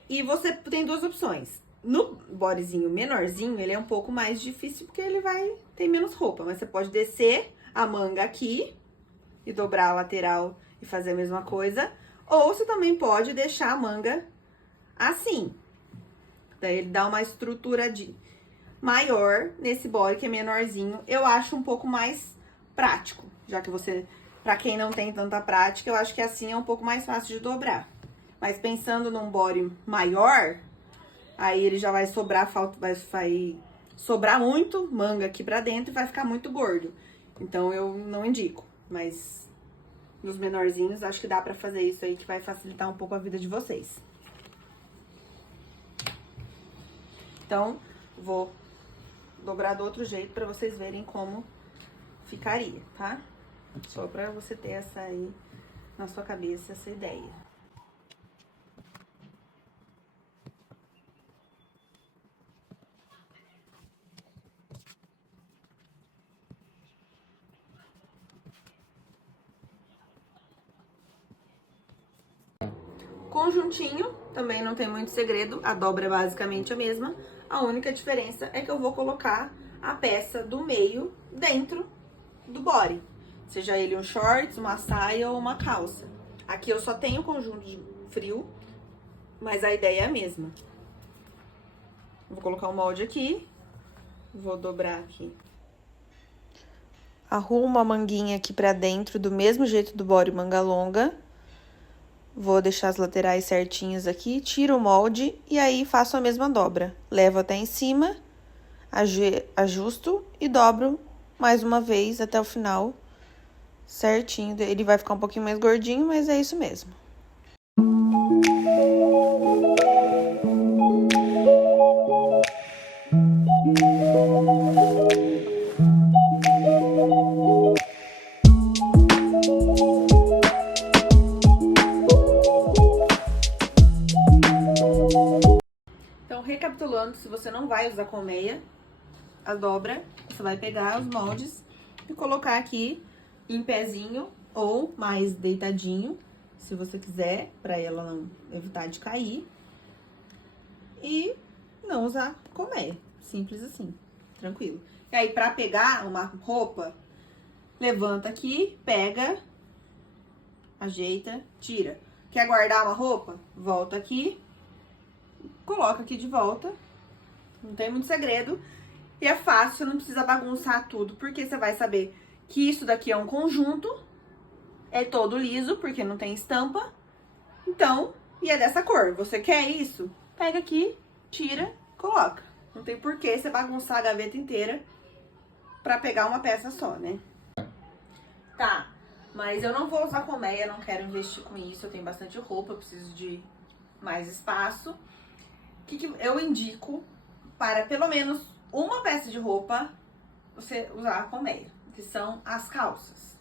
E você tem duas opções. No bodyzinho menorzinho, ele é um pouco mais difícil, porque ele vai ter menos roupa. Mas você pode descer a manga aqui e dobrar a lateral e fazer a mesma coisa. Ou você também pode deixar a manga assim. Daí ele dá uma estrutura maior nesse body, que é menorzinho. Eu acho um pouco mais prático, já que você, pra quem não tem tanta prática, eu acho que assim é um pouco mais fácil de dobrar. Mas pensando num body maior, aí ele já vai sobrar, vai sobrar muito manga aqui pra dentro e vai ficar muito gordo. Então eu não indico, mas nos menorzinhos acho que dá pra fazer isso aí, que vai facilitar um pouco a vida de vocês. Então, vou dobrar do outro jeito pra vocês verem como ficaria, tá? Só pra você ter essa aí na sua cabeça, essa ideia. Conjuntinho, também não tem muito segredo, a dobra é basicamente a mesma. A única diferença é que eu vou colocar a peça do meio dentro do body. Seja ele um shorts, uma saia ou uma calça. Aqui eu só tenho conjunto de frio, mas a ideia é a mesma. Vou colocar o molde aqui, vou dobrar aqui. Arrumo a manguinha aqui pra dentro, do mesmo jeito do body manga longa. Vou deixar as laterais certinhas aqui, tiro o molde e aí faço a mesma dobra. Levo até em cima, ajusto e dobro mais uma vez até o final, certinho. Ele vai ficar um pouquinho mais gordinho, mas é isso mesmo. Recapitulando, se você não vai usar colmeia, a dobra, você vai pegar os moldes e colocar aqui em pezinho ou mais deitadinho, se você quiser, pra ela não evitar de cair. E não usar colmeia, simples assim, tranquilo. E aí, pra pegar uma roupa, levanta aqui, pega, ajeita, tira. Quer guardar uma roupa? Volta aqui. Coloca aqui de volta, não tem muito segredo, e é fácil, você não precisa bagunçar tudo, porque você vai saber que isso daqui é um conjunto, é todo liso, porque não tem estampa, então, e é dessa cor. Você quer isso? Pega aqui, tira, coloca. Não tem porquê você bagunçar a gaveta inteira pra pegar uma peça só, né? Tá, mas eu não vou usar colmeia, não quero investir com isso, eu tenho bastante roupa, eu preciso de mais espaço. O que eu indico para pelo menos uma peça de roupa você usar a colmeia, que são as calças.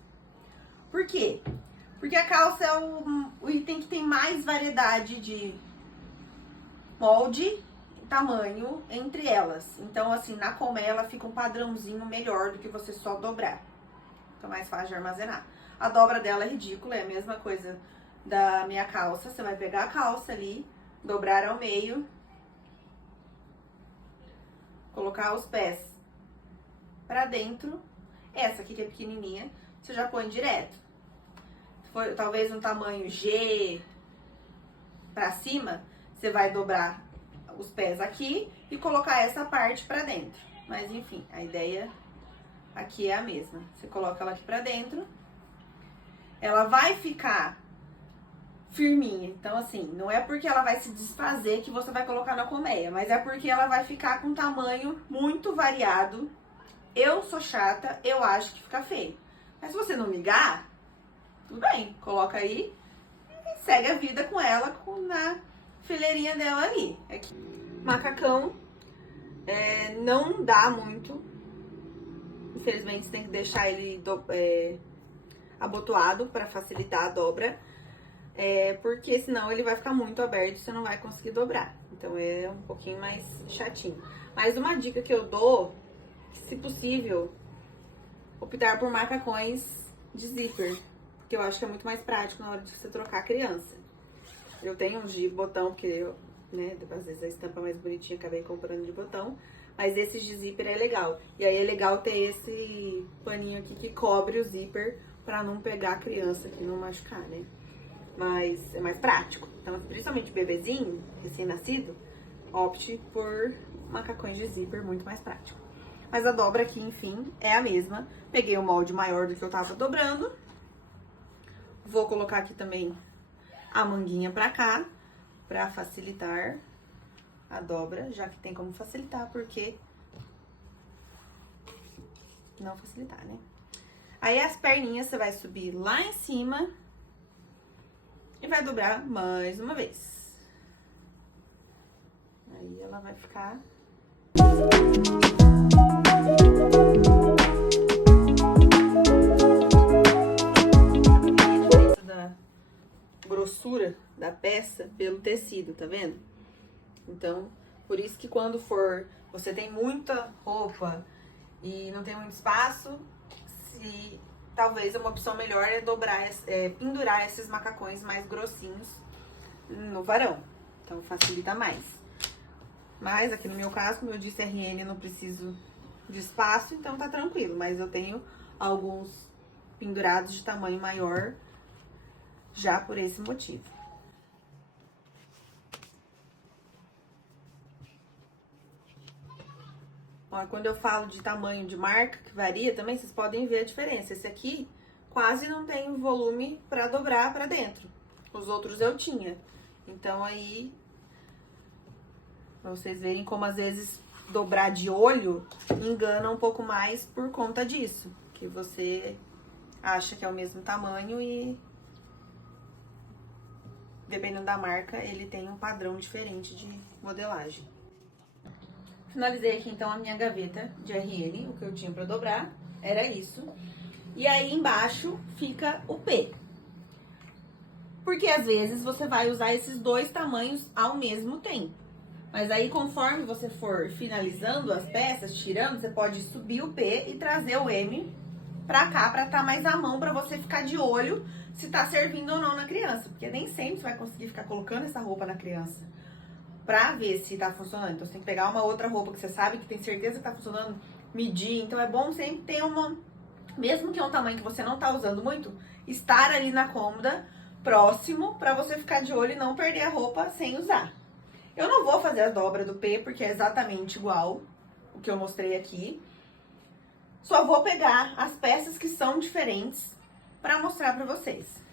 Por quê? Porque a calça é o item que tem mais variedade de molde e tamanho entre elas. Então, assim, na colmeia ela fica um padrãozinho melhor do que você só dobrar. Fica mais fácil de armazenar. A dobra dela é ridícula, é a mesma coisa da minha calça. Você vai pegar a calça ali, dobrar ao meio, colocar os pés pra dentro. Essa aqui que é pequenininha, você já põe direto. Se for talvez um tamanho G pra cima, você vai dobrar os pés aqui e colocar essa parte pra dentro. Mas enfim, a ideia aqui é a mesma. Você coloca ela aqui pra dentro, ela vai ficar firminha. Então, assim, não é porque ela vai se desfazer que você vai colocar na colmeia, mas é porque ela vai ficar com um tamanho muito variado. Eu sou chata, eu acho que fica feio. Mas se você não ligar, tudo bem, coloca aí e segue a vida com ela na fileirinha dela ali. Aqui. Macacão não dá muito. Infelizmente, você tem que deixar ele abotoado para facilitar a dobra. Porque senão ele vai ficar muito aberto e você não vai conseguir dobrar. Então é um pouquinho mais chatinho. Mas uma dica que eu dou, se possível, optar por macacões de zíper. Porque eu acho que é muito mais prático na hora de você trocar a criança. Eu tenho uns de botão, porque às vezes a estampa mais bonitinha acabei comprando de botão. Mas esses de zíper é legal. E aí é legal ter esse paninho aqui que cobre o zíper pra não pegar a criança aqui, não machucar, né? Mas é mais prático. Então, principalmente bebezinho, recém-nascido, opte por macacões de zíper, muito mais prático. Mas a dobra aqui, enfim, é a mesma. Peguei um molde maior do que eu tava dobrando. Vou colocar aqui também a manguinha pra cá, pra facilitar a dobra, já que tem como facilitar, porque não facilitar, né? Aí as perninhas você vai subir lá em cima e vai dobrar mais uma vez. Aí ela vai ficar... A diferença da grossura da peça pelo tecido, tá vendo? Então, por isso que quando você tem muita roupa e não tem muito espaço, talvez uma opção melhor é pendurar esses macacões mais grossinhos no varão. Então facilita mais. Mas aqui no meu caso, como eu disse, RN, eu não preciso de espaço, então tá tranquilo. Mas eu tenho alguns pendurados de tamanho maior já por esse motivo. Ó, quando eu falo de tamanho de marca, que varia também, vocês podem ver a diferença. Esse aqui quase não tem volume pra dobrar pra dentro. Os outros eu tinha. Então aí, pra vocês verem como às vezes dobrar de olho engana um pouco mais por conta disso. Que você acha que é o mesmo tamanho e, dependendo da marca, ele tem um padrão diferente de modelagem. Finalizei aqui, então, a minha gaveta de RN, o que eu tinha pra dobrar, era isso. E aí, embaixo, fica o P. Porque, às vezes, você vai usar esses dois tamanhos ao mesmo tempo. Mas aí, conforme você for finalizando as peças, tirando, você pode subir o P e trazer o M pra cá, pra estar mais à mão, pra você ficar de olho se tá servindo ou não na criança. Porque nem sempre você vai conseguir ficar colocando essa roupa na criança pra ver se tá funcionando. Então, você tem que pegar uma outra roupa que você sabe que tem certeza que tá funcionando, medir. Então, é bom sempre ter mesmo que é um tamanho que você não tá usando muito, estar ali na cômoda, próximo, pra você ficar de olho e não perder a roupa sem usar. Eu não vou fazer a dobra do P, porque é exatamente igual o que eu mostrei aqui. Só vou pegar as peças que são diferentes pra mostrar pra vocês.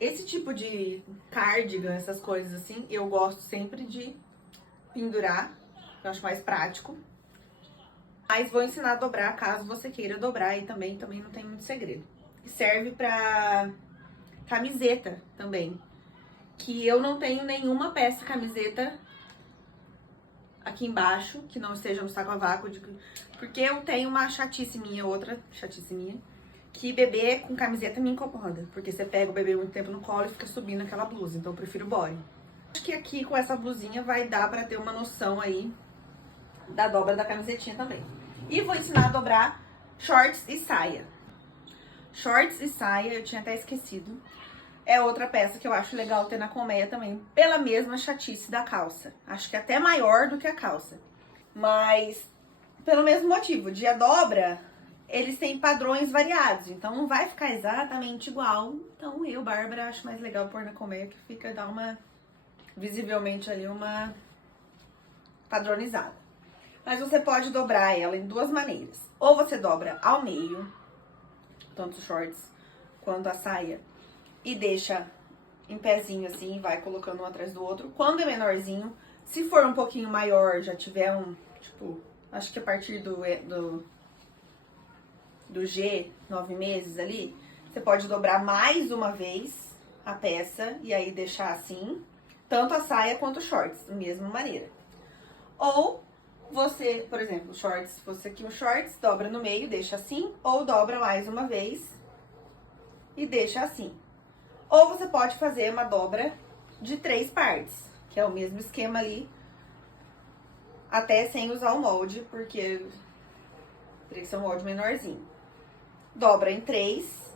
Esse tipo de cardigan, essas coisas assim, eu gosto sempre de pendurar, eu acho mais prático. Mas vou ensinar a dobrar, caso você queira dobrar, e também não tem muito segredo. E serve pra camiseta também, que eu não tenho nenhuma peça camiseta aqui embaixo, que não esteja no saco a vácuo, porque eu tenho uma chatice minha, outra chatice minha, que bebê com camiseta me incomoda, porque você pega o bebê muito tempo no colo e fica subindo aquela blusa, então eu prefiro body. Acho que aqui com essa blusinha vai dar pra ter uma noção aí da dobra da camisetinha também. E vou ensinar a dobrar shorts e saia. Shorts e saia, eu tinha até esquecido, é outra peça que eu acho legal ter na colmeia também, pela mesma chatice da calça. Acho que é até maior do que a calça, mas pelo mesmo motivo, de a dobra, eles têm padrões variados, então não vai ficar exatamente igual. Então eu, Bárbara, acho mais legal pôr na colmeia, que fica, dá uma, visivelmente ali, uma padronizada. Mas você pode dobrar ela em duas maneiras. Ou você dobra ao meio, tanto os shorts quanto a saia, e deixa em pezinho assim, vai colocando um atrás do outro. Quando é menorzinho, se for um pouquinho maior, já tiver tipo, acho que a partir do G, 9 meses ali, você pode dobrar mais uma vez, a peça e aí deixar assim, tanto a saia quanto os shorts, da mesma maneira. Ou você, por exemplo, shorts, você aqui um shorts, dobra no meio, deixa assim, ou dobra mais uma vez e deixa assim. Ou você pode fazer uma dobra de 3 partes, que é o mesmo esquema ali, até sem usar o molde, porque teria que ser um molde menorzinho. Dobra em 3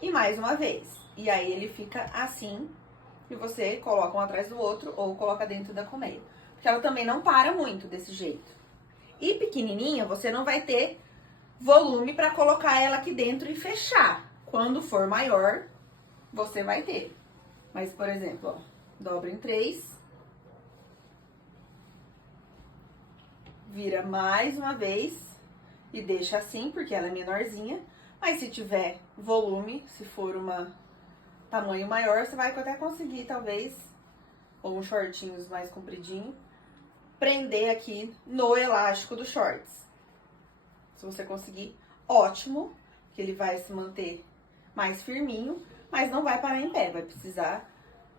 e mais uma vez. E aí ele fica assim, e você coloca um atrás do outro ou coloca dentro da colmeia. Porque ela também não para muito desse jeito. E pequenininha, você não vai ter volume para colocar ela aqui dentro e fechar. Quando for maior, você vai ter. Mas, por exemplo, ó, dobra em 3. Vira mais uma vez e deixa assim, porque ela é menorzinha. Mas se tiver volume, se for uma tamanho maior, você vai até conseguir, talvez, ou uns shortinhos mais compridinho, prender aqui no elástico dos shorts. Se você conseguir, ótimo, que ele vai se manter mais firminho, mas não vai parar em pé. Vai precisar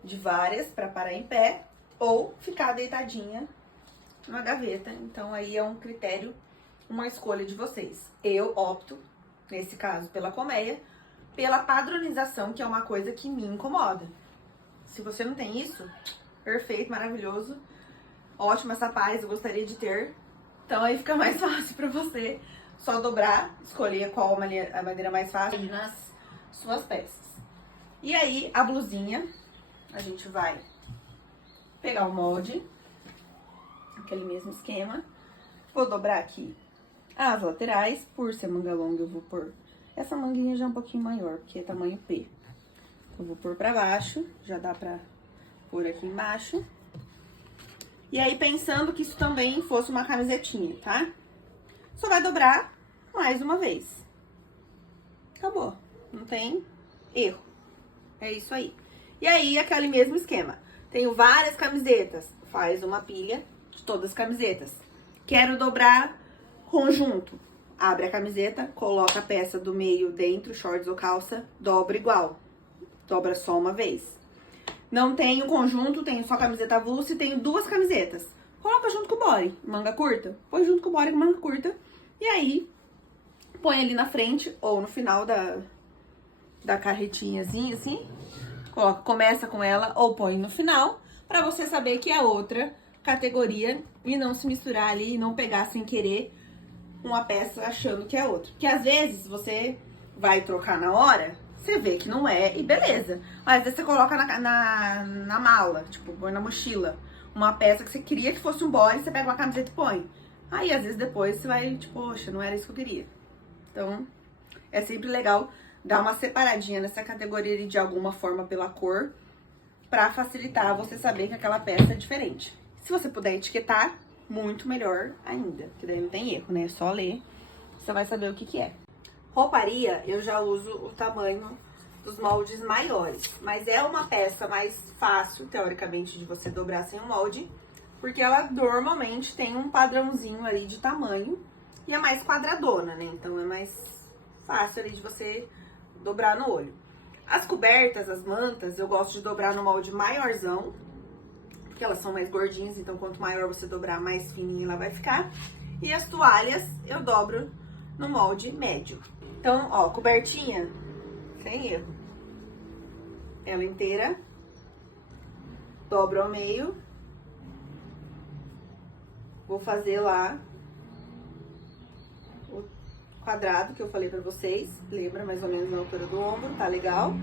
de várias para parar em pé ou ficar deitadinha na gaveta. Então aí é um critério, uma escolha de vocês. Eu opto, nesse caso, pela colmeia, pela padronização, que é uma coisa que me incomoda. Se você não tem isso, perfeito, maravilhoso, ótima essa paz, eu gostaria de ter. Então aí fica mais fácil pra você só dobrar, escolher qual a maneira mais fácil nas suas peças. E aí a blusinha, a gente vai pegar o molde, aquele mesmo esquema. Vou dobrar aqui as laterais, por ser manga longa eu vou pôr essa manguinha já um pouquinho maior, porque é tamanho P. Eu vou pôr pra baixo, já dá pra pôr aqui embaixo. E aí, pensando que isso também fosse uma camisetinha, tá? Só vai dobrar mais uma vez. Acabou. Não tem erro. É isso aí. E aí, aquele mesmo esquema. Tenho várias camisetas. Faz uma pilha de todas as camisetas. Quero dobrar conjunto. Abre a camiseta, coloca a peça do meio dentro, shorts ou calça, dobra igual. Dobra só uma vez. Não tenho conjunto, tenho só camiseta avulsa e tenho 2 camisetas. Coloca junto com o body, manga curta. Põe junto com o body com manga curta. E aí, põe ali na frente ou no final da carretinhazinha, assim. Coloca, começa com ela ou põe no final, pra você saber que é outra categoria e não se misturar ali e não pegar sem querer uma peça achando que é outra. Porque às vezes você vai trocar na hora, você vê que não é e beleza. Mas às vezes você coloca na mala, tipo, põe na mochila, uma peça que você queria que fosse um body, você pega uma camiseta e põe. Aí às vezes depois você vai, tipo, poxa, não era isso que eu queria. Então, é sempre legal dar uma separadinha nessa categoria de alguma forma pela cor, pra facilitar você saber que aquela peça é diferente. Se você puder etiquetar, muito melhor ainda, que daí não tem erro, né? É só ler, você vai saber o que que é. Rouparia, eu já uso o tamanho dos moldes maiores, mas é uma peça mais fácil, teoricamente, de você dobrar sem o molde, porque ela normalmente tem um padrãozinho ali de tamanho e é mais quadradona, né? Então é mais fácil ali de você dobrar no olho. As cobertas, as mantas, eu gosto de dobrar no molde maiorzão, porque elas são mais gordinhas, então quanto maior você dobrar, mais fininha ela vai ficar. E as toalhas eu dobro no molde médio. Então, ó, cobertinha, sem erro. Ela inteira, dobro ao meio. Vou fazer lá o quadrado que eu falei pra vocês. Lembra mais ou menos na altura do ombro, tá legal?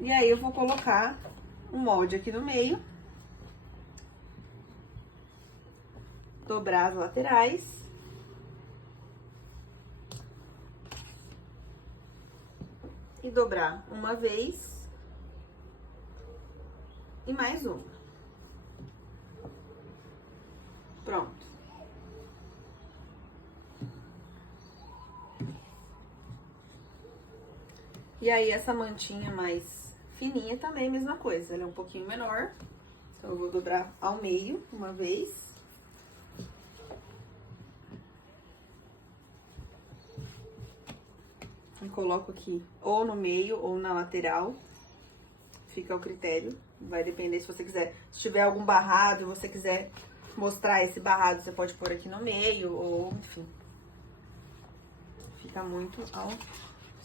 E aí eu vou colocar um molde aqui no meio. Dobrar as laterais. E dobrar uma vez. E mais uma. Pronto. E aí, essa mantinha mais fininha também, mesma coisa. Ela é um pouquinho menor. Então, eu vou dobrar ao meio uma vez. e coloco aqui ou no meio ou na lateral. Fica ao critério. Vai depender se você quiser. Se tiver algum barrado e você quiser mostrar esse barrado, você pode pôr aqui no meio ou, enfim. Fica muito ao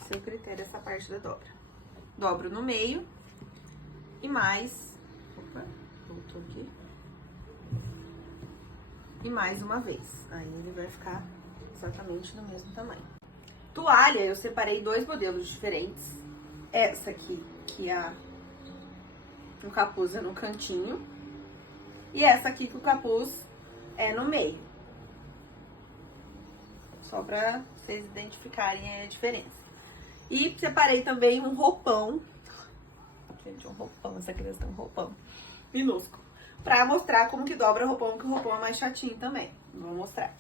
seu critério essa parte da dobra. Dobro no meio e mais... Opa, voltou aqui. E mais uma vez. Aí ele vai ficar exatamente do mesmo tamanho. Toalha, eu separei dois modelos diferentes. Essa aqui, que é o capuz é no cantinho. E essa aqui que o capuz é no meio. Só pra vocês identificarem a diferença. E separei também um roupão. Gente, um roupão, essa criança tem um roupão minúsculo. Pra mostrar como que dobra o roupão, que o roupão é mais chatinho também. Vou mostrar.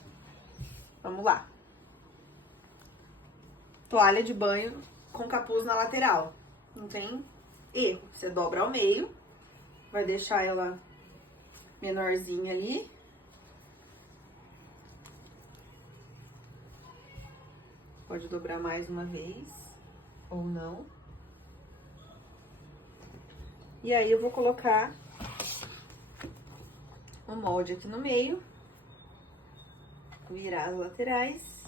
Vamos lá. Toalha de banho com capuz na lateral. Não tem erro. Você dobra ao meio. Vai deixar ela menorzinha ali. Pode dobrar mais uma vez. Ou não. E aí eu vou colocar o molde aqui no meio. Virar as laterais.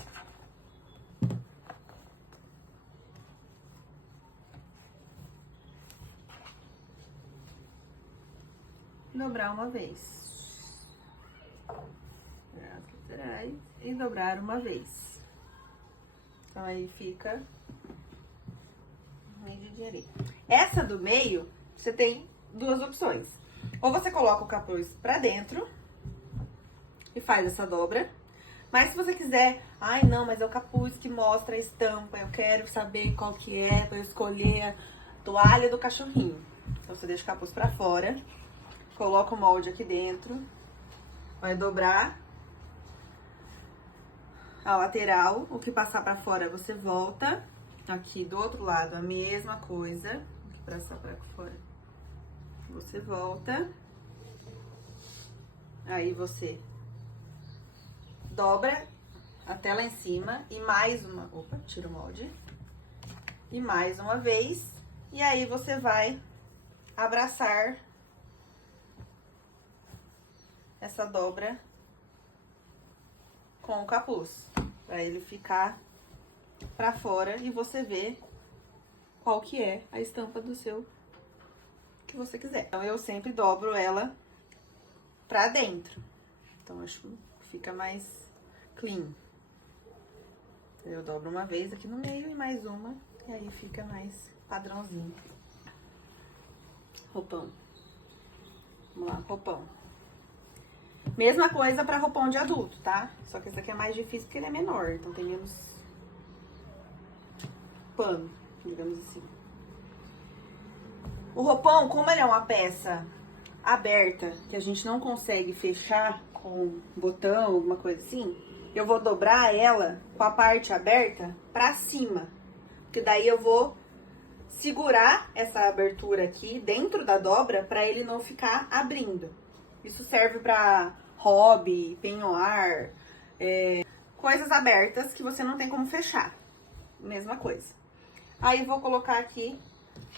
Dobrar uma vez. Virar as laterais e dobrar uma vez. Então aí fica medidinha ali. Essa do meio, você tem duas opções. Ou você coloca o capuz pra dentro e faz essa dobra. Mas se você quiser, ai não, mas é o capuz que mostra a estampa, eu quero saber qual que é, pra eu escolher a toalha do cachorrinho. Então você deixa o capuz pra fora, coloca o molde aqui dentro, vai dobrar a lateral, o que passar pra fora você volta. Aqui do outro lado a mesma coisa, aqui pra fora você volta. Aí você dobra até lá em cima e mais uma... Opa, tira o molde. E mais uma vez. E aí você vai abraçar essa dobra com o capuz. Pra ele ficar pra fora e você ver qual que é a estampa do seu que você quiser. Então, eu sempre dobro ela pra dentro. Então, acho que fica mais clean. Eu dobro uma vez aqui no meio e mais uma. E aí fica mais padrãozinho. Roupão. Vamos lá, roupão. Mesma coisa pra roupão de adulto, tá? Só que esse aqui é mais difícil porque ele é menor. Então, tem menos pano, digamos assim. O roupão, como ele é uma peça aberta, que a gente não consegue fechar com botão, alguma coisa assim, eu vou dobrar ela com a parte aberta pra cima. Porque daí eu vou segurar essa abertura aqui dentro da dobra pra ele não ficar abrindo. Isso serve pra hobby, penhoar, coisas abertas que você não tem como fechar. Mesma coisa. Aí vou colocar aqui,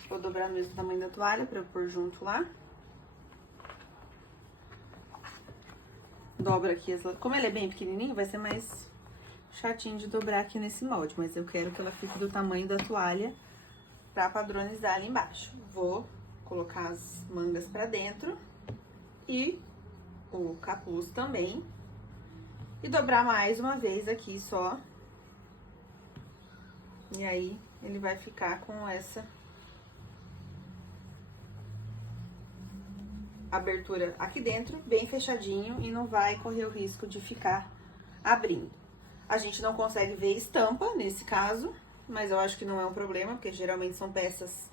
vou dobrar no mesmo tamanho da toalha pra eu pôr junto lá. Dobra aqui, como ele é bem pequenininho, vai ser mais chatinho de dobrar aqui nesse molde. Mas eu quero que ela fique do tamanho da toalha pra padronizar ali embaixo. Vou colocar as mangas pra dentro e o capuz também. E dobrar mais uma vez aqui só. E aí, ele vai ficar com essa abertura aqui dentro, bem fechadinho, e não vai correr o risco de ficar abrindo. A gente não consegue ver estampa nesse caso, mas eu acho que não é um problema, porque geralmente são peças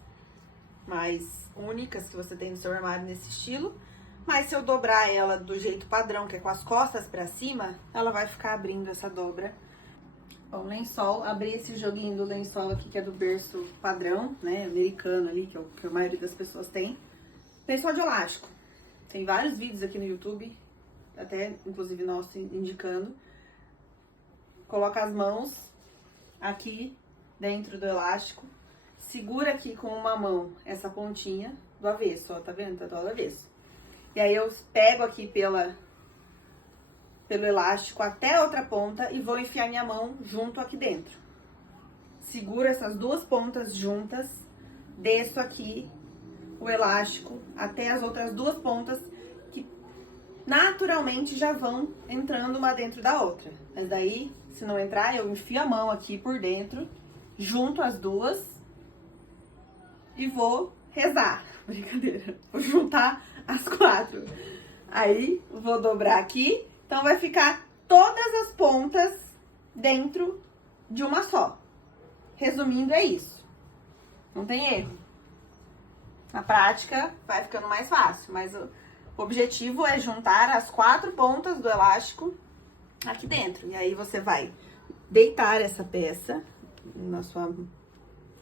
mais únicas que você tem no seu armário nesse estilo. Mas se eu dobrar ela do jeito padrão, que é com as costas pra cima, ela vai ficar abrindo essa dobra. Bom, lençol, abri esse joguinho do lençol aqui, que é do berço padrão, né, americano ali, que é o que a maioria das pessoas tem. Lençol de elástico. Tem vários vídeos aqui no YouTube, até inclusive nosso indicando. Coloca as mãos aqui dentro do elástico. Segura aqui com uma mão essa pontinha do avesso, ó, tá vendo? Tá do avesso. E aí eu pego aqui pelo elástico até a outra ponta e vou enfiar minha mão junto aqui dentro. Seguro essas duas pontas juntas, desço aqui o elástico até as outras duas pontas que naturalmente já vão entrando uma dentro da outra. Mas daí, se não entrar, eu enfio a mão aqui por dentro, junto as duas e vou rezar. Brincadeira. Vou juntar as quatro. Aí, vou dobrar aqui. Então, vai ficar todas as pontas dentro de uma só. Resumindo, é isso. Não tem erro. Na prática, vai ficando mais fácil. Mas o objetivo é juntar as quatro pontas do elástico aqui dentro. E aí, você vai deitar essa peça na sua...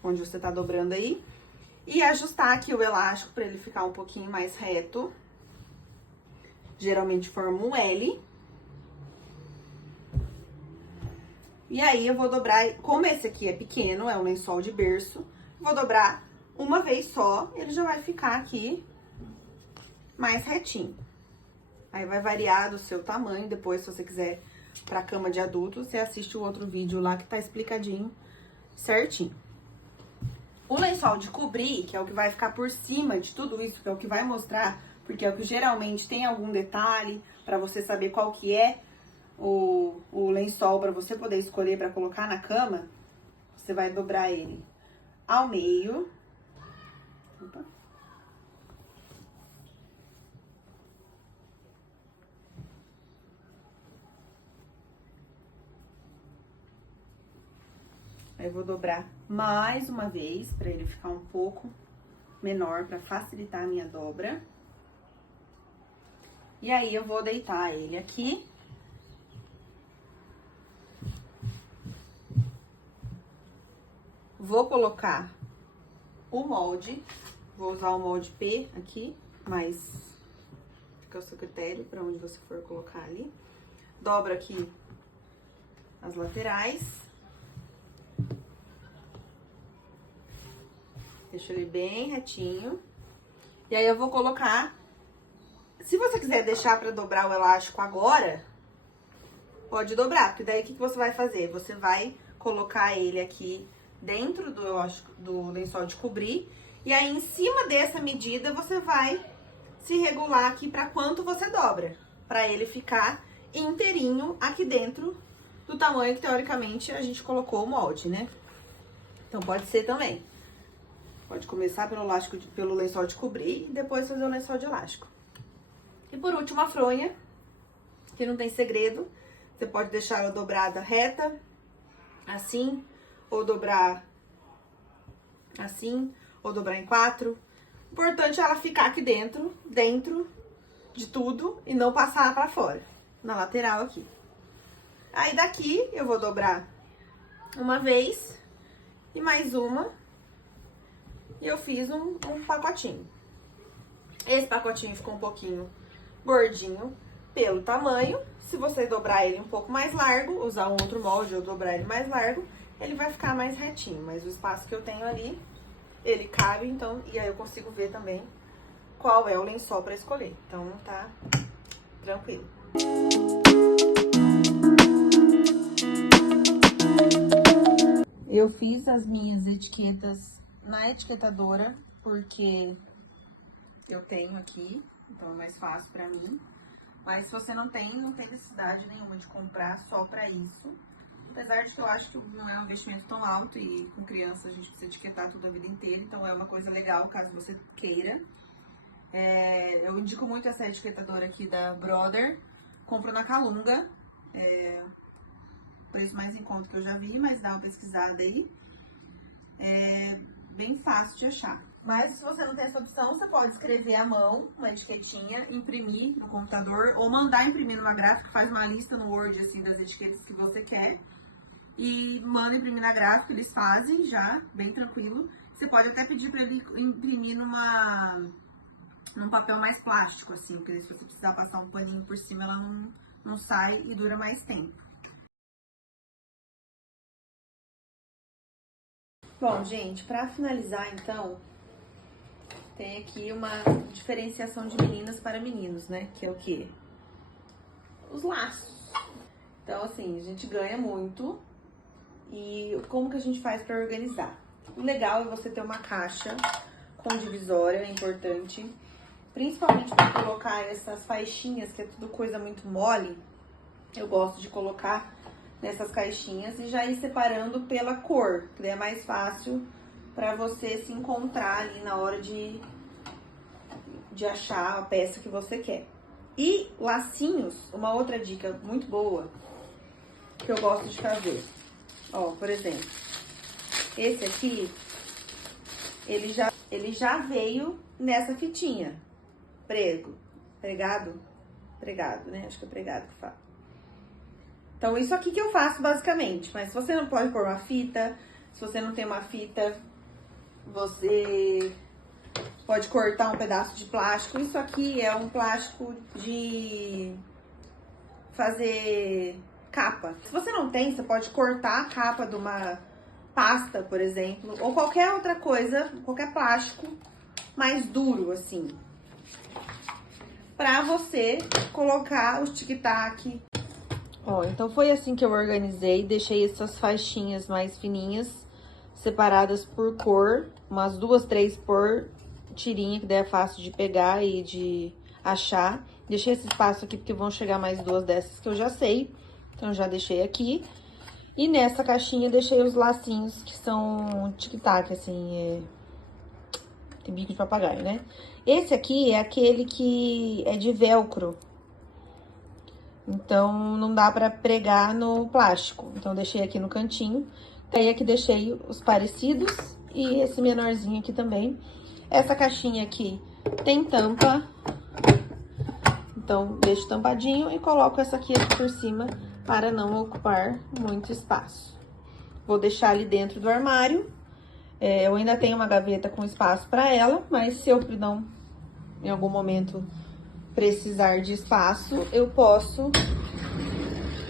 onde você tá dobrando aí. E ajustar aqui o elástico para ele ficar um pouquinho mais reto. Geralmente forma um L. E aí, eu vou dobrar, como esse aqui é pequeno, é um lençol de berço, vou dobrar uma vez só, ele já vai ficar aqui mais retinho. Aí, vai variar do seu tamanho, depois, se você quiser pra cama de adulto, você assiste o outro vídeo lá que tá explicadinho, certinho. O lençol de cobrir, que é o que vai ficar por cima de tudo isso, que é o que vai mostrar, porque é o que geralmente tem algum detalhe, pra você saber qual que é o lençol para você poder escolher para colocar na cama, você vai dobrar ele ao meio. Opa. Aí eu vou dobrar mais uma vez para ele ficar um pouco menor, para facilitar a minha dobra. E aí eu vou deitar ele aqui. Vou colocar o molde, vou usar o molde P aqui, mas fica ao seu critério para onde você for colocar ali. Dobro aqui as laterais. Deixa ele bem retinho. E aí eu vou colocar... Se você quiser deixar para dobrar o elástico agora, pode dobrar, porque daí o que você vai fazer? Você vai colocar ele aqui dentro do lençol de cobrir, e aí em cima dessa medida você vai se regular aqui para quanto você dobra, para ele ficar inteirinho aqui dentro do tamanho que teoricamente a gente colocou o molde, né? Então pode ser também. Pode começar pelo lençol de cobrir e depois fazer o lençol de elástico. E por último a fronha, que não tem segredo, você pode deixar ela dobrada reta, assim, ou dobrar assim, ou dobrar em quatro. O importante é ela ficar aqui dentro de tudo e não passar pra fora, na lateral aqui. Aí daqui eu vou dobrar uma vez e mais uma, e eu fiz um pacotinho. Esse pacotinho ficou um pouquinho gordinho pelo tamanho. Se você dobrar ele um pouco mais largo, usar um outro molde ou dobrar ele mais largo, ele vai ficar mais retinho, mas o espaço que eu tenho ali, ele cabe, então, e aí eu consigo ver também qual é o lençol pra escolher. Então, tá tranquilo. Eu fiz as minhas etiquetas na etiquetadora, porque eu tenho aqui, então é mais fácil pra mim. Mas se você não tem necessidade nenhuma de comprar só pra isso. Apesar de que eu acho que não é um investimento tão alto e com criança a gente precisa etiquetar tudo a vida inteira, então é uma coisa legal caso você queira. Eu indico muito essa etiquetadora aqui da Brother. Compro na Calunga, preço mais em conta que eu já vi, mas dá uma pesquisada aí. É bem fácil de achar. Mas se você não tem essa opção, você pode escrever à mão uma etiquetinha, imprimir no computador ou mandar imprimir numa gráfica, faz uma lista no Word assim das etiquetas que você quer e manda imprimir na gráfica, eles fazem já, bem tranquilo. Você pode até pedir para ele imprimir num papel mais plástico, assim, porque se você precisar passar um paninho por cima, ela não sai e dura mais tempo. Bom, gente, pra finalizar, então, tem aqui uma diferenciação de meninas para meninos, né? Que é o quê? Os laços. Então, assim, a gente ganha muito. E como que a gente faz pra organizar? O legal é você ter uma caixa com divisória, é importante. Principalmente para colocar essas faixinhas, que é tudo coisa muito mole. Eu gosto de colocar nessas caixinhas e já ir separando pela cor, que daí é mais fácil para você se encontrar ali na hora de achar a peça que você quer. E lacinhos, uma outra dica muito boa que eu gosto de fazer. Ó, por exemplo, esse aqui, ele já veio nessa fitinha, pregado, né? Acho que é pregado que fala. Então, isso aqui que eu faço basicamente, mas se você não pode pôr uma fita, se você não tem uma fita, você pode cortar um pedaço de plástico. Isso aqui é um plástico de fazer capa. Se você não tem, você pode cortar a capa de uma pasta, por exemplo, ou qualquer outra coisa, qualquer plástico mais duro, assim, pra você colocar os tic-tac. Ó, então foi assim que eu organizei, deixei essas faixinhas mais fininhas, separadas por cor, umas 2, 3 por tirinha, que daí é fácil de pegar e de achar. Deixei esse espaço aqui porque vão chegar mais 2 dessas que eu já sei, então já deixei aqui. E nessa caixinha deixei os lacinhos que são tic-tac, assim, tem bico de papagaio, né? Esse aqui é aquele que é de velcro. Então, não dá pra pregar no plástico. Então, deixei aqui no cantinho. Aí, aqui deixei os parecidos e esse menorzinho aqui também. Essa caixinha aqui tem tampa. Então, deixo tampadinho e coloco essa aqui por cima para não ocupar muito espaço. Vou deixar ali dentro do armário. Eu ainda tenho uma gaveta com espaço para ela, mas se eu não, em algum momento, precisar de espaço, eu posso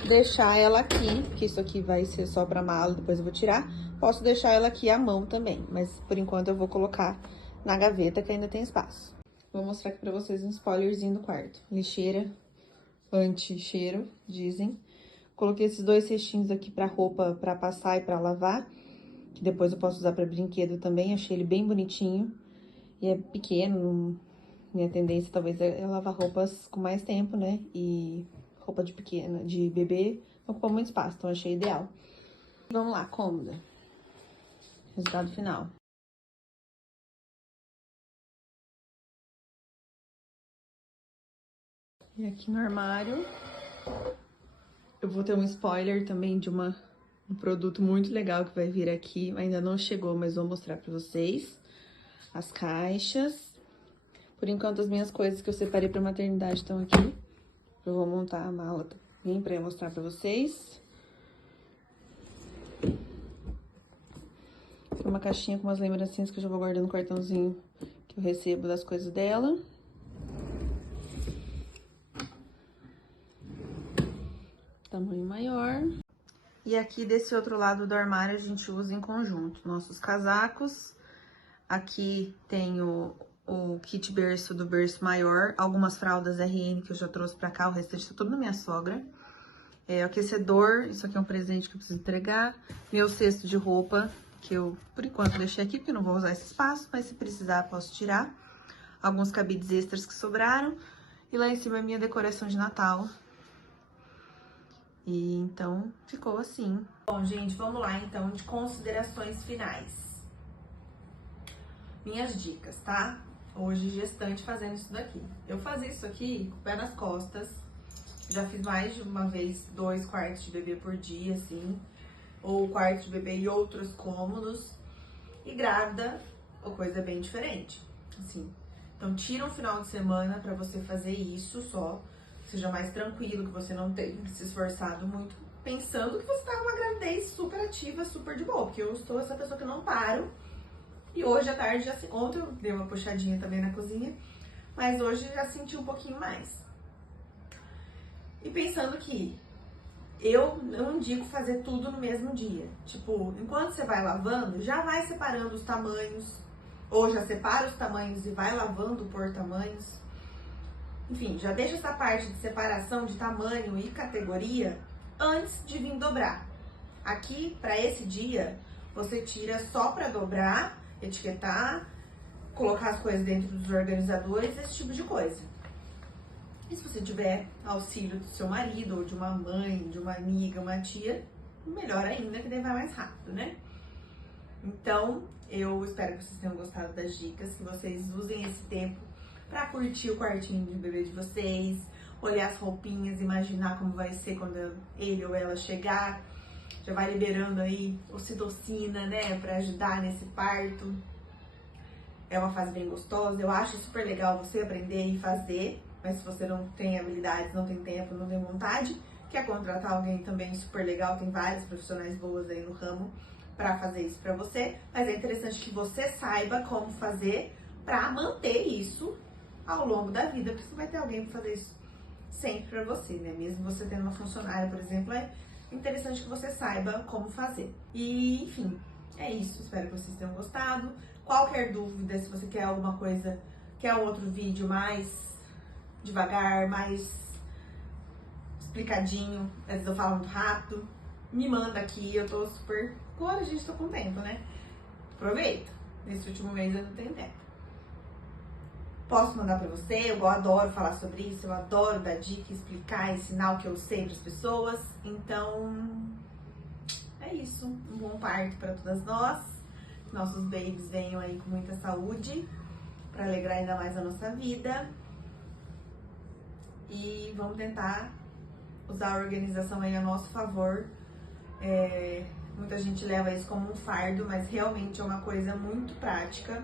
deixar ela aqui, que isso aqui vai ser só pra mala, depois eu vou tirar. Posso deixar ela aqui à mão também, mas por enquanto eu vou colocar na gaveta que ainda tem espaço. Vou mostrar aqui pra vocês um spoilerzinho do quarto. Lixeira anti-cheiro, dizem. Coloquei esses 2 cestinhos aqui pra roupa pra passar e pra lavar, que depois eu posso usar pra brinquedo também. Achei ele bem bonitinho e é pequeno. Minha tendência talvez é lavar roupas com mais tempo, né? E roupa de pequena, de bebê, não ocupa muito espaço, então achei ideal. Vamos lá, cômoda. Resultado final. E aqui no armário, eu vou ter um spoiler também de um produto muito legal que vai vir aqui. Ainda não chegou, mas vou mostrar pra vocês. As caixas. Por enquanto, as minhas coisas que eu separei pra maternidade estão aqui. Eu vou montar a mala também pra eu mostrar pra vocês. Uma caixinha com umas lembrancinhas que eu já vou guardando no cartãozinho que eu recebo das coisas dela. Tamanho maior. E aqui desse outro lado do armário a gente usa em conjunto nossos casacos. Aqui tem o kit berço do berço maior, algumas fraldas RN que eu já trouxe pra cá, o restante tá tudo na minha sogra. O aquecedor, isso aqui é um presente que eu preciso entregar. Meu cesto de roupa, que eu, por enquanto, deixei aqui, porque eu não vou usar esse espaço, mas se precisar, posso tirar. Alguns cabides extras que sobraram. E lá em cima é minha decoração de Natal. E então, ficou assim. Bom, gente, vamos lá, então, de considerações finais. Minhas dicas, tá? Hoje, gestante fazendo isso daqui. Eu fazia isso aqui com o pé nas costas. Já fiz mais de uma vez 2 quartos de bebê por dia, assim. Ou quarto de bebê e outros cômodos. E grávida, a coisa é bem diferente, assim. Então, tira um final de semana pra você fazer isso só. Seja mais tranquilo, que você não tenha se esforçado muito, pensando que você tá numa gravidez super ativa, super de boa. Porque eu sou essa pessoa que não paro. E hoje à tarde, ontem eu dei uma puxadinha também na cozinha, mas hoje já senti um pouquinho mais. E pensando que Eu não indico fazer tudo no mesmo dia. Tipo, enquanto você vai lavando, já vai separando os tamanhos, ou já separa os tamanhos e vai lavando por tamanhos. Enfim, já deixa essa parte de separação de tamanho e categoria antes de vir dobrar. Aqui, para esse dia, você tira só para dobrar, etiquetar, colocar as coisas dentro dos organizadores, esse tipo de coisa. E se você tiver auxílio do seu marido, ou de uma mãe, de uma amiga, uma tia, melhor ainda, que daí vai mais rápido, né? Então, eu espero que vocês tenham gostado das dicas, que vocês usem esse tempo para curtir o quartinho de bebê de vocês, olhar as roupinhas, imaginar como vai ser quando ele ou ela chegar. Já vai liberando aí ocitocina, né, para ajudar nesse parto. É uma fase bem gostosa. Eu acho super legal você aprender e fazer, mas se você não tem habilidades, não tem tempo, não tem vontade, quer contratar alguém também super legal, tem vários profissionais boas aí no ramo para fazer isso para você. Mas é interessante que você saiba como fazer para manter isso ao longo da vida, porque você vai ter alguém para fazer isso sempre para você, né? Mesmo você tendo uma funcionária, por exemplo, é interessante que você saiba como fazer. E, enfim, é isso. Espero que vocês tenham gostado. Qualquer dúvida, se você quer alguma coisa, quer um outro vídeo mais devagar, mais explicadinho, às vezes eu falo muito rápido, me manda aqui. Eu tô super... Agora a gente tá com tempo, né? Aproveita. Nesse último mês eu não tenho tempo. Posso mandar pra você, eu adoro falar sobre isso, eu adoro dar dica, explicar, ensinar o que eu sei pras pessoas. Então, é isso. Um bom parto para todas nós. Nossos babies venham aí com muita saúde, para alegrar ainda mais a nossa vida. E vamos tentar usar a organização aí a nosso favor. Muita gente leva isso como um fardo, mas realmente é uma coisa muito prática,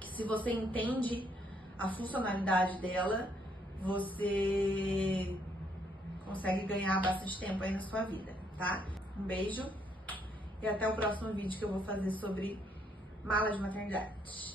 que se você entende a funcionalidade dela, você consegue ganhar bastante tempo aí na sua vida, tá? Um beijo e até o próximo vídeo que eu vou fazer sobre mala de maternidade.